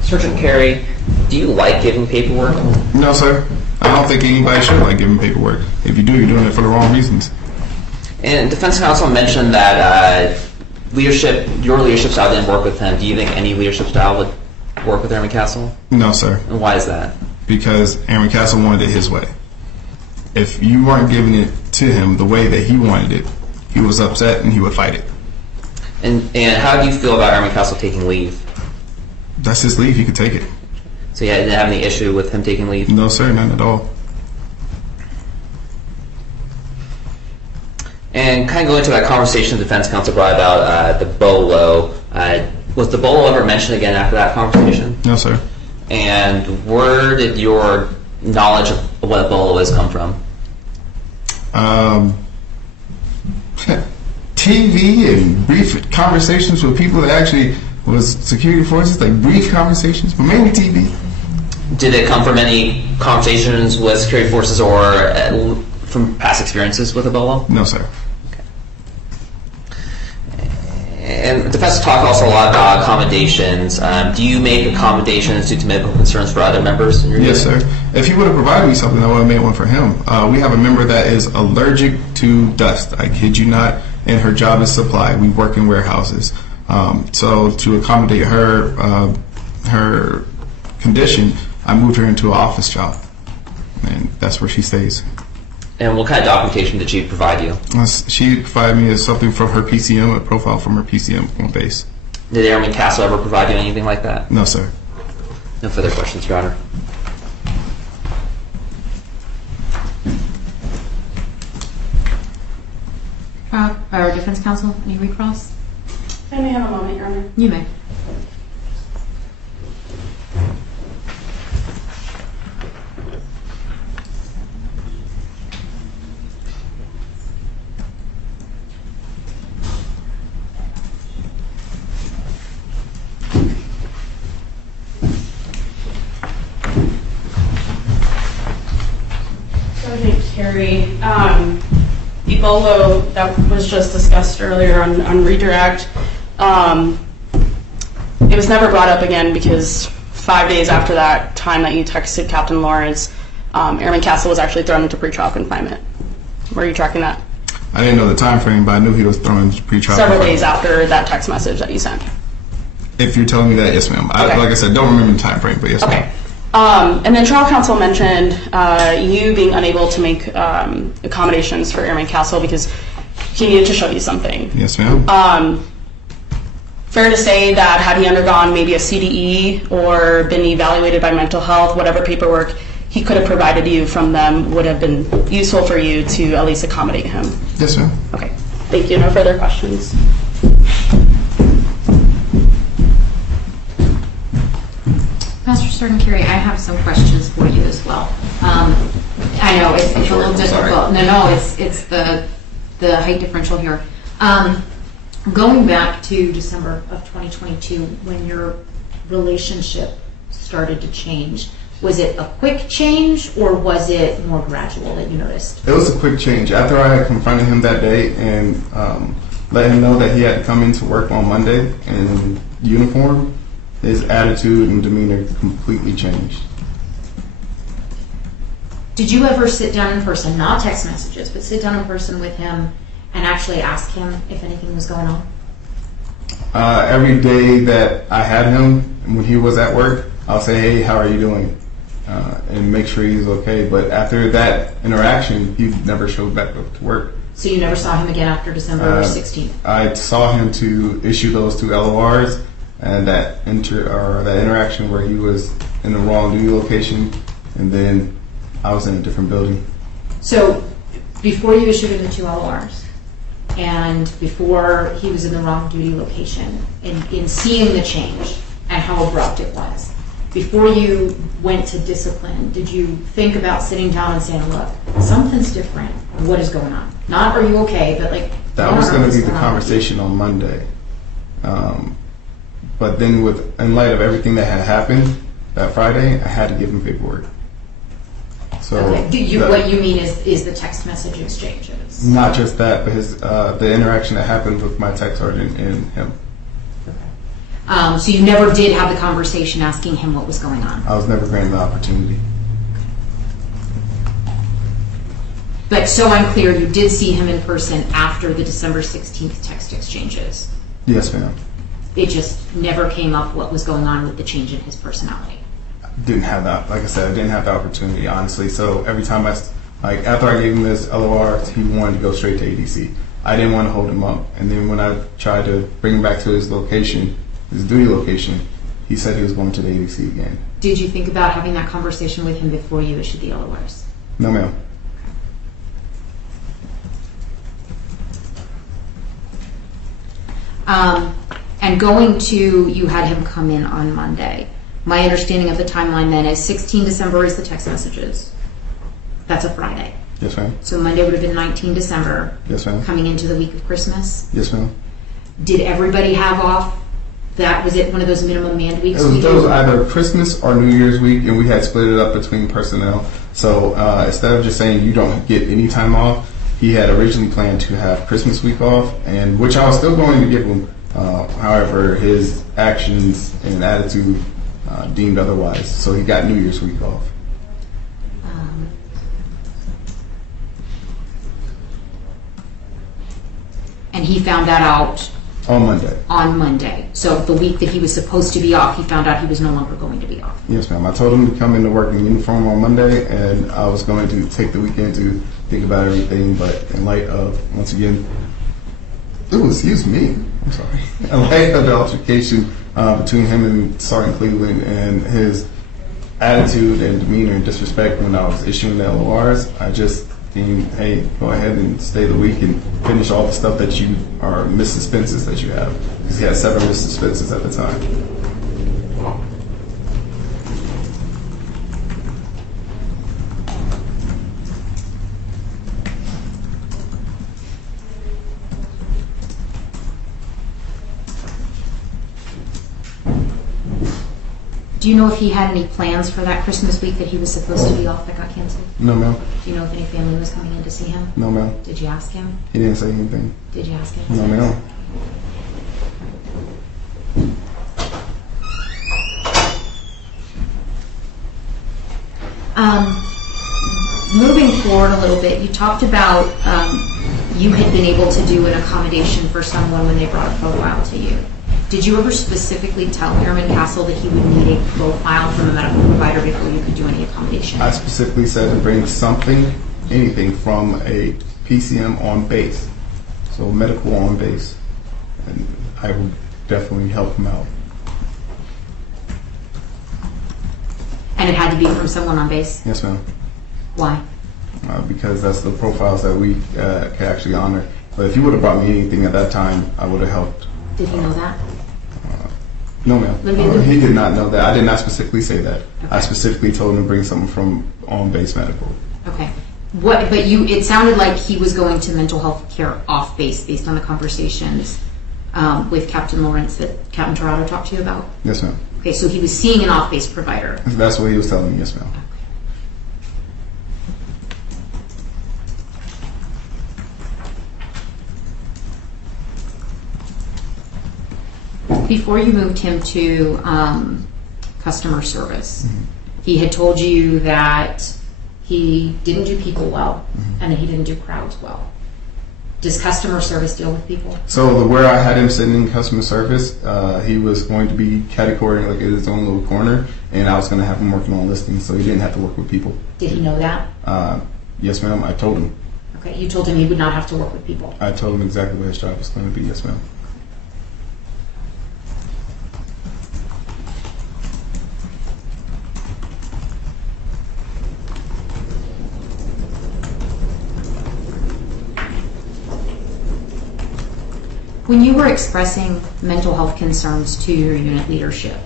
Sergeant Carey, do you like giving paperwork? No, sir. I don't think anybody should like giving paperwork. If you do, you're doing it for the wrong reasons. And defense counsel mentioned that your leadership style didn't work with him. Do you think any leadership style would work with Airman Castle? No, sir. And why is that? Because Airman Castle wanted it his way. If you weren't giving it to him the way that he wanted it, he was upset and he would fight it. And how do you feel about Airman Castle taking leave? That's his leave. He could take it. So you didn't have any issue with him taking leave? No, sir. None at all. And kind of going into that conversation the defense counsel brought about the BOLO, was the BOLO ever mentioned again after that conversation? No, sir. And where did your knowledge of what a BOLO is come from? TV and brief conversations with people that actually was security forces, like brief conversations, but mainly TV. Did it come from any conversations with security forces or from past experiences with a BOLO? No, sir. And the defense talk also a lot about accommodations. Do you make accommodations due to medical concerns for other members in your unit? Yes, sir. If he would have provided me something, I would have made one for him. We have a member that is allergic to dust. I kid you not. And her job is supply. We work in warehouses. So to accommodate her condition, I moved her into an office job. And that's where she stays. And what kind of documentation did she provide you? She provided me something from her PCM, a profile from her PCM on base. Did Airman Castle ever provide you anything like that? No, sir. No further questions, Your Honor. Or defense counsel, any recross? I may have a moment, Your Honor. You may. Sergeant Carey, the BOLO that was just discussed earlier on redirect, it was never brought up again because 5 days after that time that you texted Captain Lawrence, Airman Castle was actually thrown into pretrial confinement. Were you tracking that? I didn't know the time frame, but I knew he was thrown into pretrial. Several days after that text message that you sent. If you're telling me that, yes, ma'am. Okay. Like I said, don't remember the time frame, but yes, Okay. ma'am. And then trial counsel mentioned you being unable to make accommodations for Airman Castle because he needed to show you something. Yes, ma'am. Fair to say that had he undergone maybe a CDE or been evaluated by mental health, whatever paperwork he could have provided you from them would have been useful for you to at least accommodate him. Yes, ma'am. Okay. Thank you. No further questions. Pastor Sergeant Carey, I have some questions for you as well. I know it's a little difficult. No, it's the height differential here. Going back to December of 2022, when your relationship started to change, was it a quick change or was it more gradual that you noticed? It was a quick change. After I had confronted him that day and let him know that he had to come into work on Monday in uniform, his attitude and demeanor completely changed. Did you ever sit down in person, not text messages, but sit down in person with him and actually ask him if anything was going on? Every day that I had him, when he was at work, I'll say, hey, how are you doing? And make sure he's okay. But after that interaction, he never showed back up to work. So you never saw him again after December 16th? I saw him to issue those 2 LORs and that interaction where he was in the wrong duty location, and then I was in a different building. So before you issued him the 2 LORs, and before he was in the wrong duty location, in seeing the change and how abrupt it was, before you went to discipline, did you think about sitting down and saying, look, something's different, what is going on? Not are you okay, but like, That was going to be the conversation on Monday. But then in light of everything that had happened that Friday, I had to give him paperwork. So okay. What you mean is the text message exchanges? Not just that, but the interaction that happened with my tech sergeant and him. So you never did have the conversation asking him what was going on? I was never granted the opportunity. But so I'm clear, you did see him in person after the December 16th text exchanges? Yes, ma'am. It just never came up what was going on with the change in his personality? Didn't have that. Like I said, I didn't have the opportunity, honestly. So every time after I gave him his LOR, he wanted to go straight to ADC. I didn't want to hold him up. And then when I tried to bring him back to his location, his duty location, he said he was going to the ADC again. Did you think about having that conversation with him before you issued the LORs? No, ma'am. And going to, you had him come in on Monday. My understanding of the timeline then is 16 December is the text messages. That's a Friday. Yes, ma'am. So Monday would have been 19 December. Yes, ma'am. Coming into the week of Christmas. Yes, ma'am. Did everybody have off? Was it one of those minimum manned weeks? It was either Christmas or New Year's week, and we had split it up between personnel. So instead of just saying you don't get any time off, he had originally planned to have Christmas week off, and which I was still going to give him. However, his actions and attitude deemed otherwise. So he got New Year's week off. And he found that out On Monday. on Monday. So the week that he was supposed to be off, he found out he was no longer going to be off. Yes, ma'am. I told him to come into work in uniform on Monday, and I was going to take the weekend to think about everything. But in light of, once again, excuse me. I'm sorry. In light of the altercation between him and Sergeant Cleveland and his attitude and demeanor and disrespect when I was issuing the LORs, I just deemed, hey, go ahead and stay the week and finish all the stuff that you are missed suspenses that you have. Because he had 7 missed suspenses at the time. Do you know if he had any plans for that Christmas week that he was supposed to be off that got canceled? No, ma'am. Do you know if any family was coming in to see him? No, ma'am. Did you ask him? He didn't say anything. Did you ask him? No, ma'am. Moving forward a little bit, you talked about you had been able to do an accommodation for someone when they brought a profile to you. Did you ever specifically tell Airman Castle that he would need a profile from a medical provider before you could do any accommodation? I specifically said to bring something, anything from a PCM on base. So medical on base. And I would definitely help him out. And it had to be from someone on base? Yes, ma'am. Why? Because that's the profiles that we can actually honor. But if you would have brought me anything at that time, I would have helped. Did he know that? No, ma'am. He did not know that. I did not specifically say that. Okay. I specifically told him to bring something from on-base medical. Okay. But it sounded like he was going to mental health care off base based on the conversations with Captain Lawrence that Captain Torado talked to you about? Yes, ma'am. Okay, so he was seeing an off-base provider. That's what he was telling me. Yes, ma'am. Before you moved him to customer service, he had told you that he didn't do people well and that he didn't do crowds well. Does customer service deal with people? So where I had him sitting in customer service, he was going to be categorized like in his own little corner, and I was going to have him working on listings, so he didn't have to work with people. Did he know that? Yes, ma'am. I told him. Okay, you told him he would not have to work with people. I told him exactly what his job was going to be. Yes, ma'am. When you were expressing mental health concerns to your unit leadership,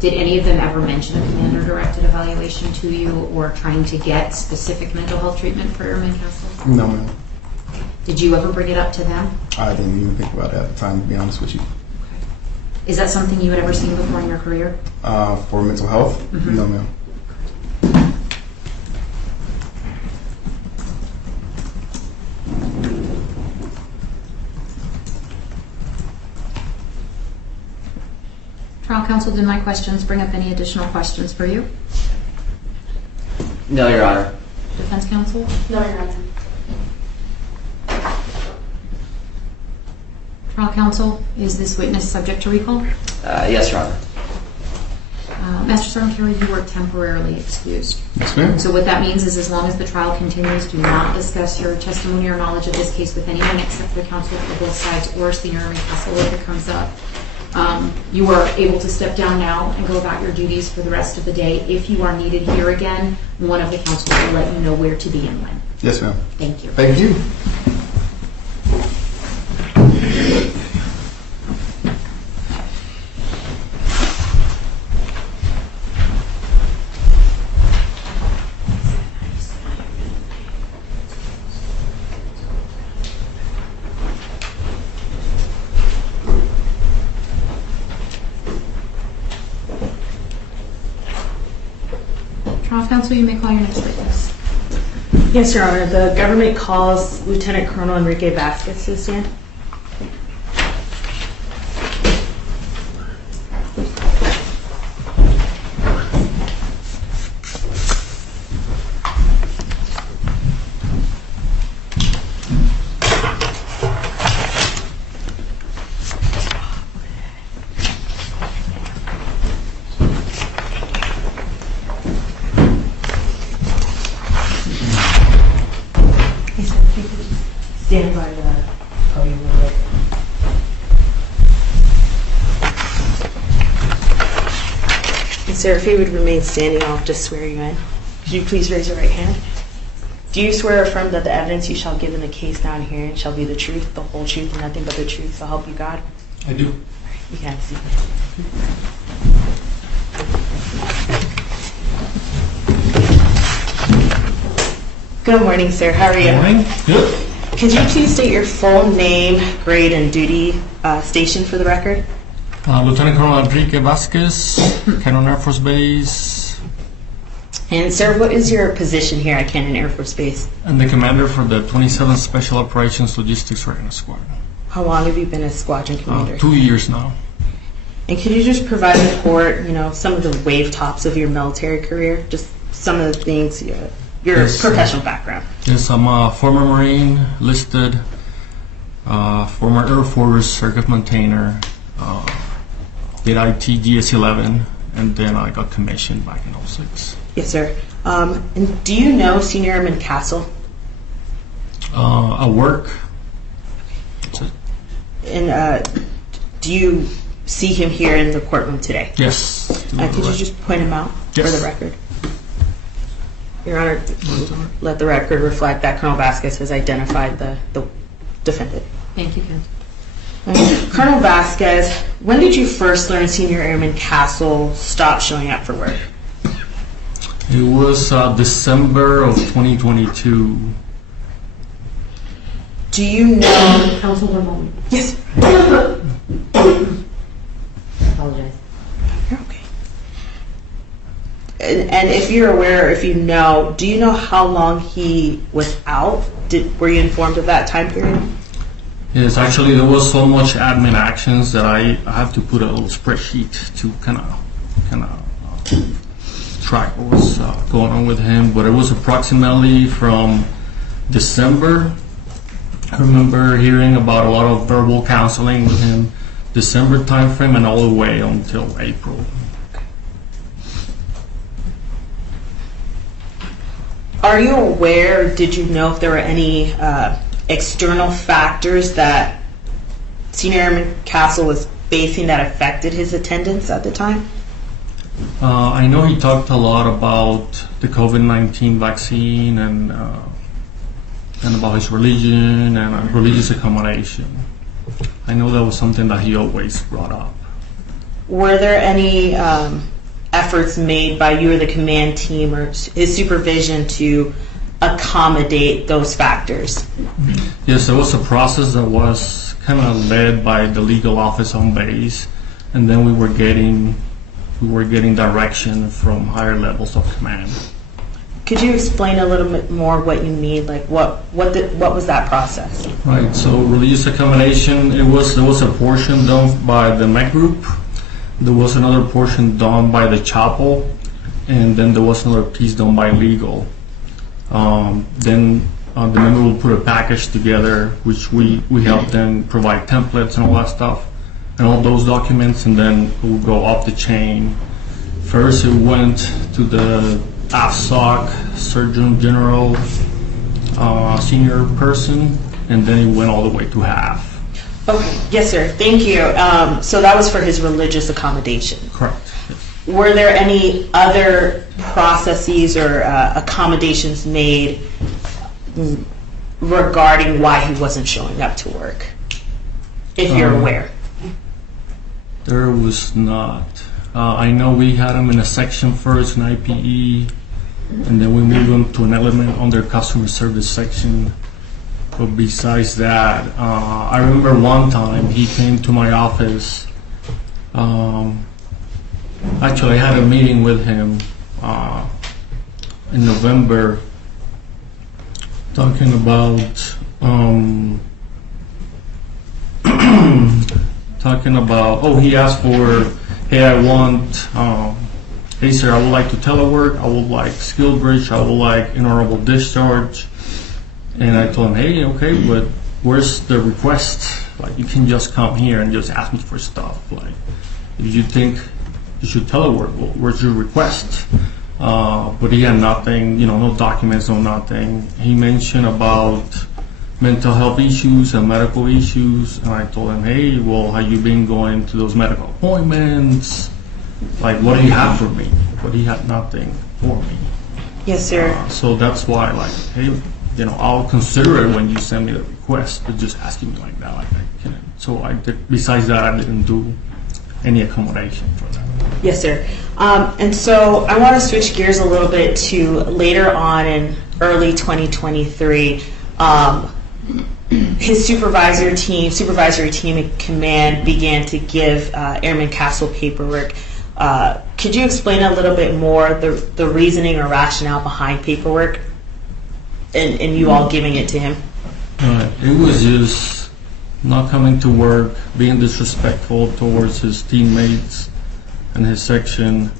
did any of them ever mention a commander-directed evaluation to you or trying to get specific mental health treatment for Airman Castle? No, ma'am. Did you ever bring it up to them? I didn't even think about it at the time, to be honest with you. Is that something you had ever seen before in your career? For mental health? No, ma'am. Trial counsel, did my questions bring up any additional questions for you? No, Your Honor. Defense counsel? No, Your Honor. Trial counsel, is this witness subject to recall? Yes, Your Honor. Master Sergeant Carey, you were temporarily excused. Yes, ma'am. So what that means is as long as the trial continues, do not discuss your testimony or knowledge of this case with anyone except for the counsel for both sides or Senior Airman Castle if it comes up. You are able to step down now and go about your duties for the rest of the day. If you are needed here again, one of the counsels will let you know where to be and when. Yes, ma'am. Thank you. Thank you. Trial counsel, you may call your next witness. Yes, Your Honor. The government calls Lt Col Vazquez to stand. Stand by the podium. And sir, if you would remain standing, I'll just swear you in. Could you please raise your right hand? Do you swear or affirm that the evidence you shall give in the case now and herein shall be the truth, the whole truth, and nothing but the truth, so help you God? I do. You can have a seat. Good morning, sir. How are you? Morning. Good. Could you please state your full name, grade, and duty station for the record? Lt Col Lt Vazquez, Cannon Air Force Base, And sir, what is your position here at Cannon Air Force Base? and the commander for the 27th Special Operations Logistics Readiness Squad. How long have you been a squadron commander? 2 years now. And could you just provide the court, some of the wave tops of your military career? Just some of the things, your Yes. professional background. Yes, I'm a former Marine, listed, former Air Force circuit maintainer, did IT GS-11, and then I got commissioned back in 06. Yes, sir. And do you know Senior Airman Castle? I work. And do you see him here in the courtroom today? Yes. Could you just point him out for Yes. the record? Your Honor, let the record reflect that Colonel Vazquez has identified the defendant. Thank you, counsel. Colonel Vazquez, when did you first learn Senior Airman Castle stopped showing up for work? It was December of 2022. Do you know... Counsel, one moment. Yes. Apologize. You're okay. And if you're aware, or if you know, do you know how long he was out? Were you informed of that time period? Yes, actually, there was so much admin actions that I have to put a little spreadsheet to kind of track what was going on with him. But it was approximately from December. I remember hearing about a lot of verbal counseling with him, December timeframe, and all the way until April. Are you aware, or did you know if there were any external factors that Senior Airman Castle was facing that affected his attendance at the time? I know he talked a lot about the COVID-19 vaccine and about his religion and religious accommodation. I know that was something that he always brought up. Were there any efforts made by you or the command team or his supervision to accommodate those factors? Yes, there was a process that was kind of led by the legal office on base, and then we were getting direction from higher levels of command. Could you explain a little bit more what you mean? Like what was that process? Right. So religious accommodation, there was a portion done by the MEC group. There was another portion done by the chapel, and then there was another piece done by legal. Then the member will put a package together, which we help them provide templates and all that stuff, and all those documents, and then it will go up the chain. First, it went to the AFSOC, Surgeon General, senior person, and then it went all the way to half. Okay, yes, sir. Thank you. So that was for his religious accommodation. Correct. Were there any other processes or accommodations made regarding why he wasn't showing up to work, if you're aware? There was not. I know we had him in a section first, an IPE, and then we moved him to an element under customer service section. But besides that, I remember one time he came to my office. Actually, I had a meeting with him in November talking about he asked for, hey, I want, hey sir, I would like to telework, I would like skill bridge, I would like honorable discharge. And I told him, hey, okay, but where's the request? Like, you can just come here and just ask me for stuff. Like, if you think you should telework, well, where's your request? But he had nothing, no documents, no nothing. He mentioned about mental health issues and medical issues, and I told him, hey, well, have you been going to those medical appointments? Like, what do you have for me? But he had nothing for me. Yes, sir. So that's why, like, hey, I'll consider it when you send me the request, but just asking me like that, like, I can't. So besides that, I didn't do any accommodation for that. Yes, sir. And so I want to switch gears a little bit to later on in early 2023. His supervisory team in command began to give Airman Castle paperwork. Could you explain a little bit more the reasoning or rationale behind paperwork and you all giving it to him? It was just not coming to work, being disrespectful towards his teammates and his section.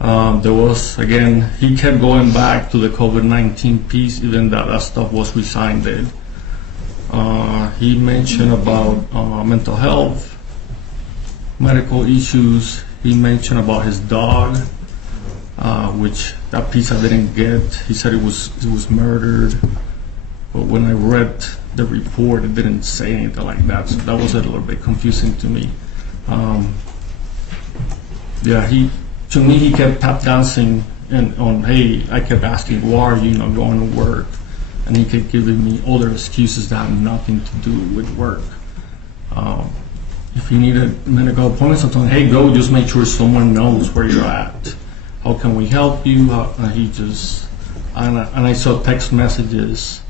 There was, again, he kept going back to the COVID-19 piece, even that stuff was resigned. He mentioned about mental health, medical issues. He mentioned about his dog, which that piece I didn't get. He said it was murdered, but when I read the report, it didn't say anything like that. So that was a little bit confusing to me. To me, he kept tap dancing on, hey, I kept asking, why are you not going to work? And he kept giving me other excuses that had nothing to do with work. If you need a medical appointment, I told him, hey, go, just make sure someone knows where you're at. How can we help you? And I saw text messages.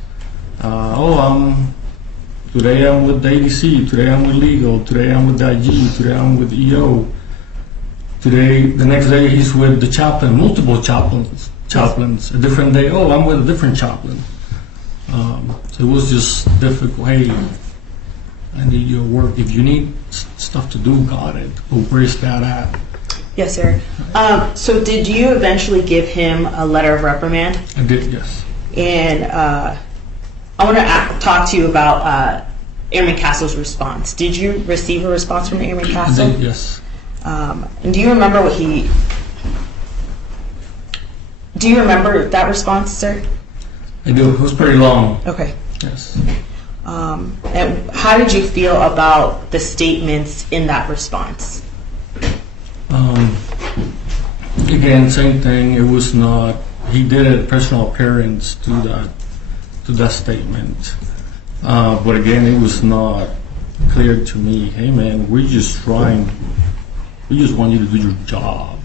Today I'm with the ADC, today I'm with legal, today I'm with the IG, today I'm with EO. Today, the next day he's with the chaplain, multiple chaplains. A different day, I'm with a different chaplain. So it was just difficult. Hey, I need your work. If you need stuff to do, got it. But where is that at? Yes, sir. So did you eventually give him a letter of reprimand? I did, yes. And I want to talk to you about Airman Castle's response. Did you receive a response from Airman Castle? I did, yes. And do you remember do you remember that response, sir? I do. It was pretty long. Okay. Yes. And how did you feel about the statements in that response? Again, same thing. It was not. He did a personal appearance to that statement, but again, it was not clear to me, hey man, we just want you to do your job.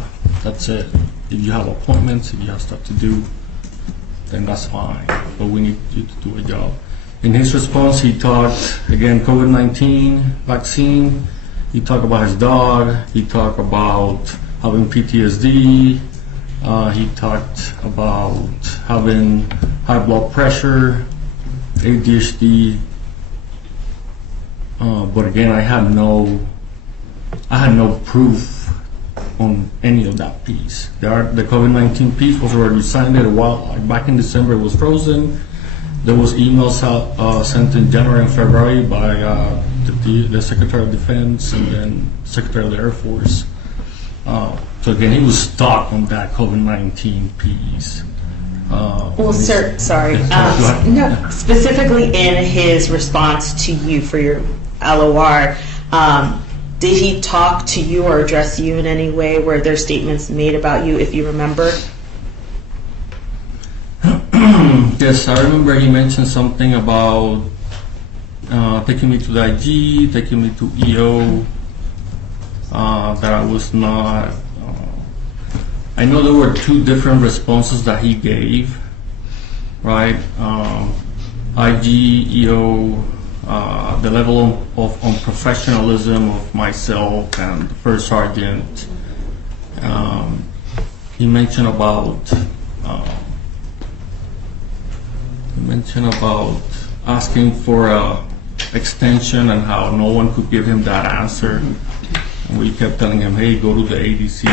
That's it. If you have appointments, if you have stuff to do, then that's fine. But we need you to do a job. In his response, he talked, again, COVID-19 vaccine. He talked about his dog. He talked about having PTSD. He talked about having high blood pressure, ADHD. But again, I had no proof on any of that piece. The COVID-19 piece was already signed a while back in December. It was frozen. There was emails sent in January and February by the Secretary of Defense and then Secretary of the Air Force. So again, he was stuck on that COVID-19 piece. Well, sir, sorry. Yes, go ahead. No, specifically in his response to you for your LOR, did he talk to you or address you in any way? Were there statements made about you, if you remember? Yes, I remember he mentioned something about taking me to the IG, taking me to EO, that I was not. I know there were two different responses that he gave, right? IG, EO, the level of unprofessionalism of myself and the first sergeant. He mentioned about asking for a extension and how no one could give him that answer. And we kept telling him, hey, go to the ADC.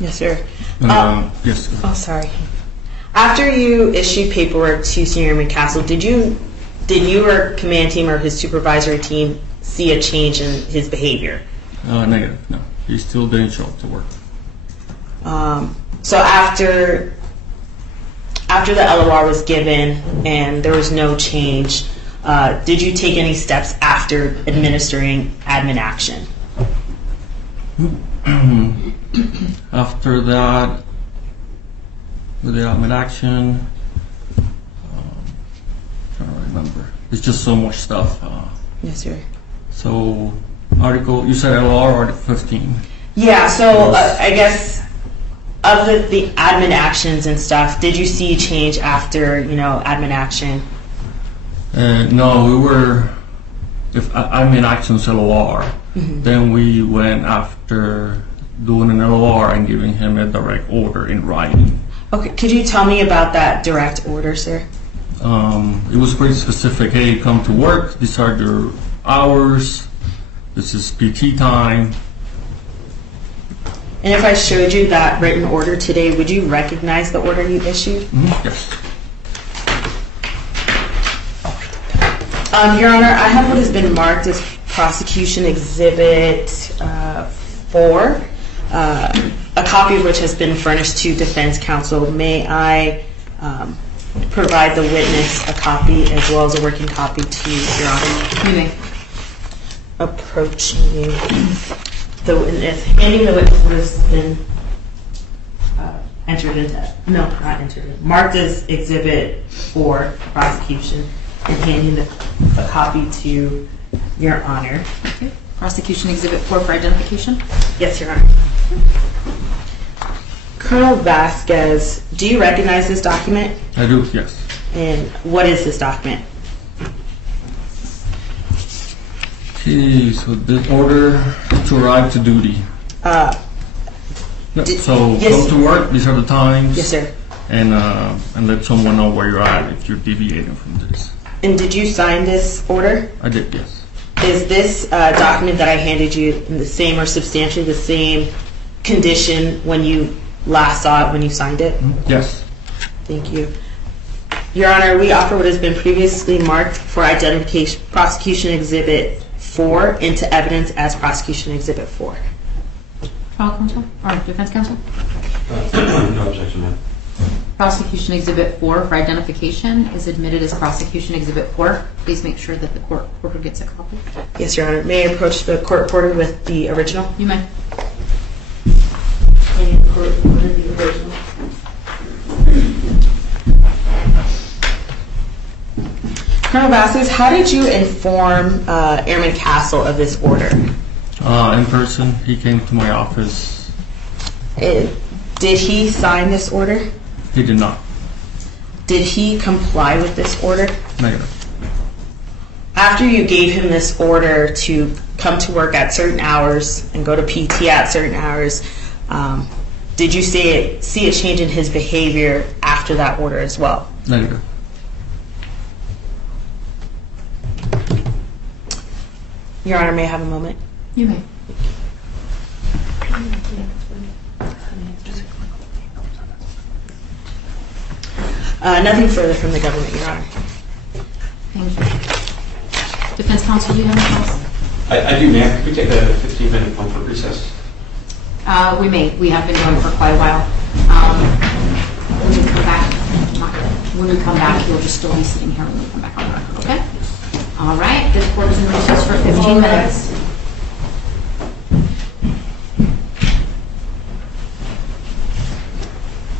Yes, sir. Yes. Oh, sorry. After you issued paperwork to Senior Airman Castle, did you or command team or his supervisory team see a change in his behavior? Negative, no. He still didn't show up to work. So after the LOR was given and there was no change, did you take any steps after administering admin action? After that, with the admin action, trying to remember. It's just so much stuff. Yes, sir. So, you said LR, Article 15. Yeah, so I guess of the admin actions and stuff, did you see change after, admin action? No, if admin actions LOR, then we went after doing an LOR and giving him a direct order in writing. Okay, could you tell me about that direct order, sir? It was pretty specific. Hey, come to work. These are your hours. This is PT time. And if I showed you that written order today, would you recognize the order you issued? Yes. Your Honor, I have what has been marked as Prosecution Exhibit 4, a copy of which has been furnished to Defense Counsel. May I provide the witness a copy as well as a working copy to Your Honor? You may. Approaching you. The witness, handing the witness what has been marked as Exhibit 4, prosecution, and handing a copy to Your Honor. Okay. Prosecution Exhibit 4 for identification. Yes, Your Honor. Colonel Vazquez, do you recognize this document? I do, yes. And what is this document? Okay, so the order to arrive to duty. So yes. come to work, these are the times. Yes, sir. And let someone know where you're at if you're deviating from this. And did you sign this order? I did, yes. Is this document that I handed you in the same or substantially the same condition when you last saw it, when you signed it? Yes. Thank you. Your Honor, we offer what has been previously marked for identification, Prosecution Exhibit 4 into evidence as Prosecution Exhibit 4. Trial counsel or defense counsel? No objection, ma'am. Prosecution Exhibit 4 for identification is admitted as Prosecution Exhibit 4. Please make sure that the court reporter gets a copy. Yes, Your Honor. May I approach the court reporter with the original? You may. Handing the court reporter the original. Colonel Vazquez, how did you inform Airman Castle of this order? In person, he came to my office. Did he sign this order? He did not. Did he comply with this order? Negative. After you gave him this order to come to work at certain hours and go to PT at certain hours, did you see a change in his behavior after that order as well? Negative. Your Honor, may I have a moment? You may. Nothing further from the government, Your Honor. Thank you. Defense counsel, do you have anything else? I do, ma'am. Could we take a 15-minute comfort recess? We may. We have been going for quite a while. When we come back, he'll just still be sitting here when we come back on the record, okay? All right, this court is in recess for 15 minutes.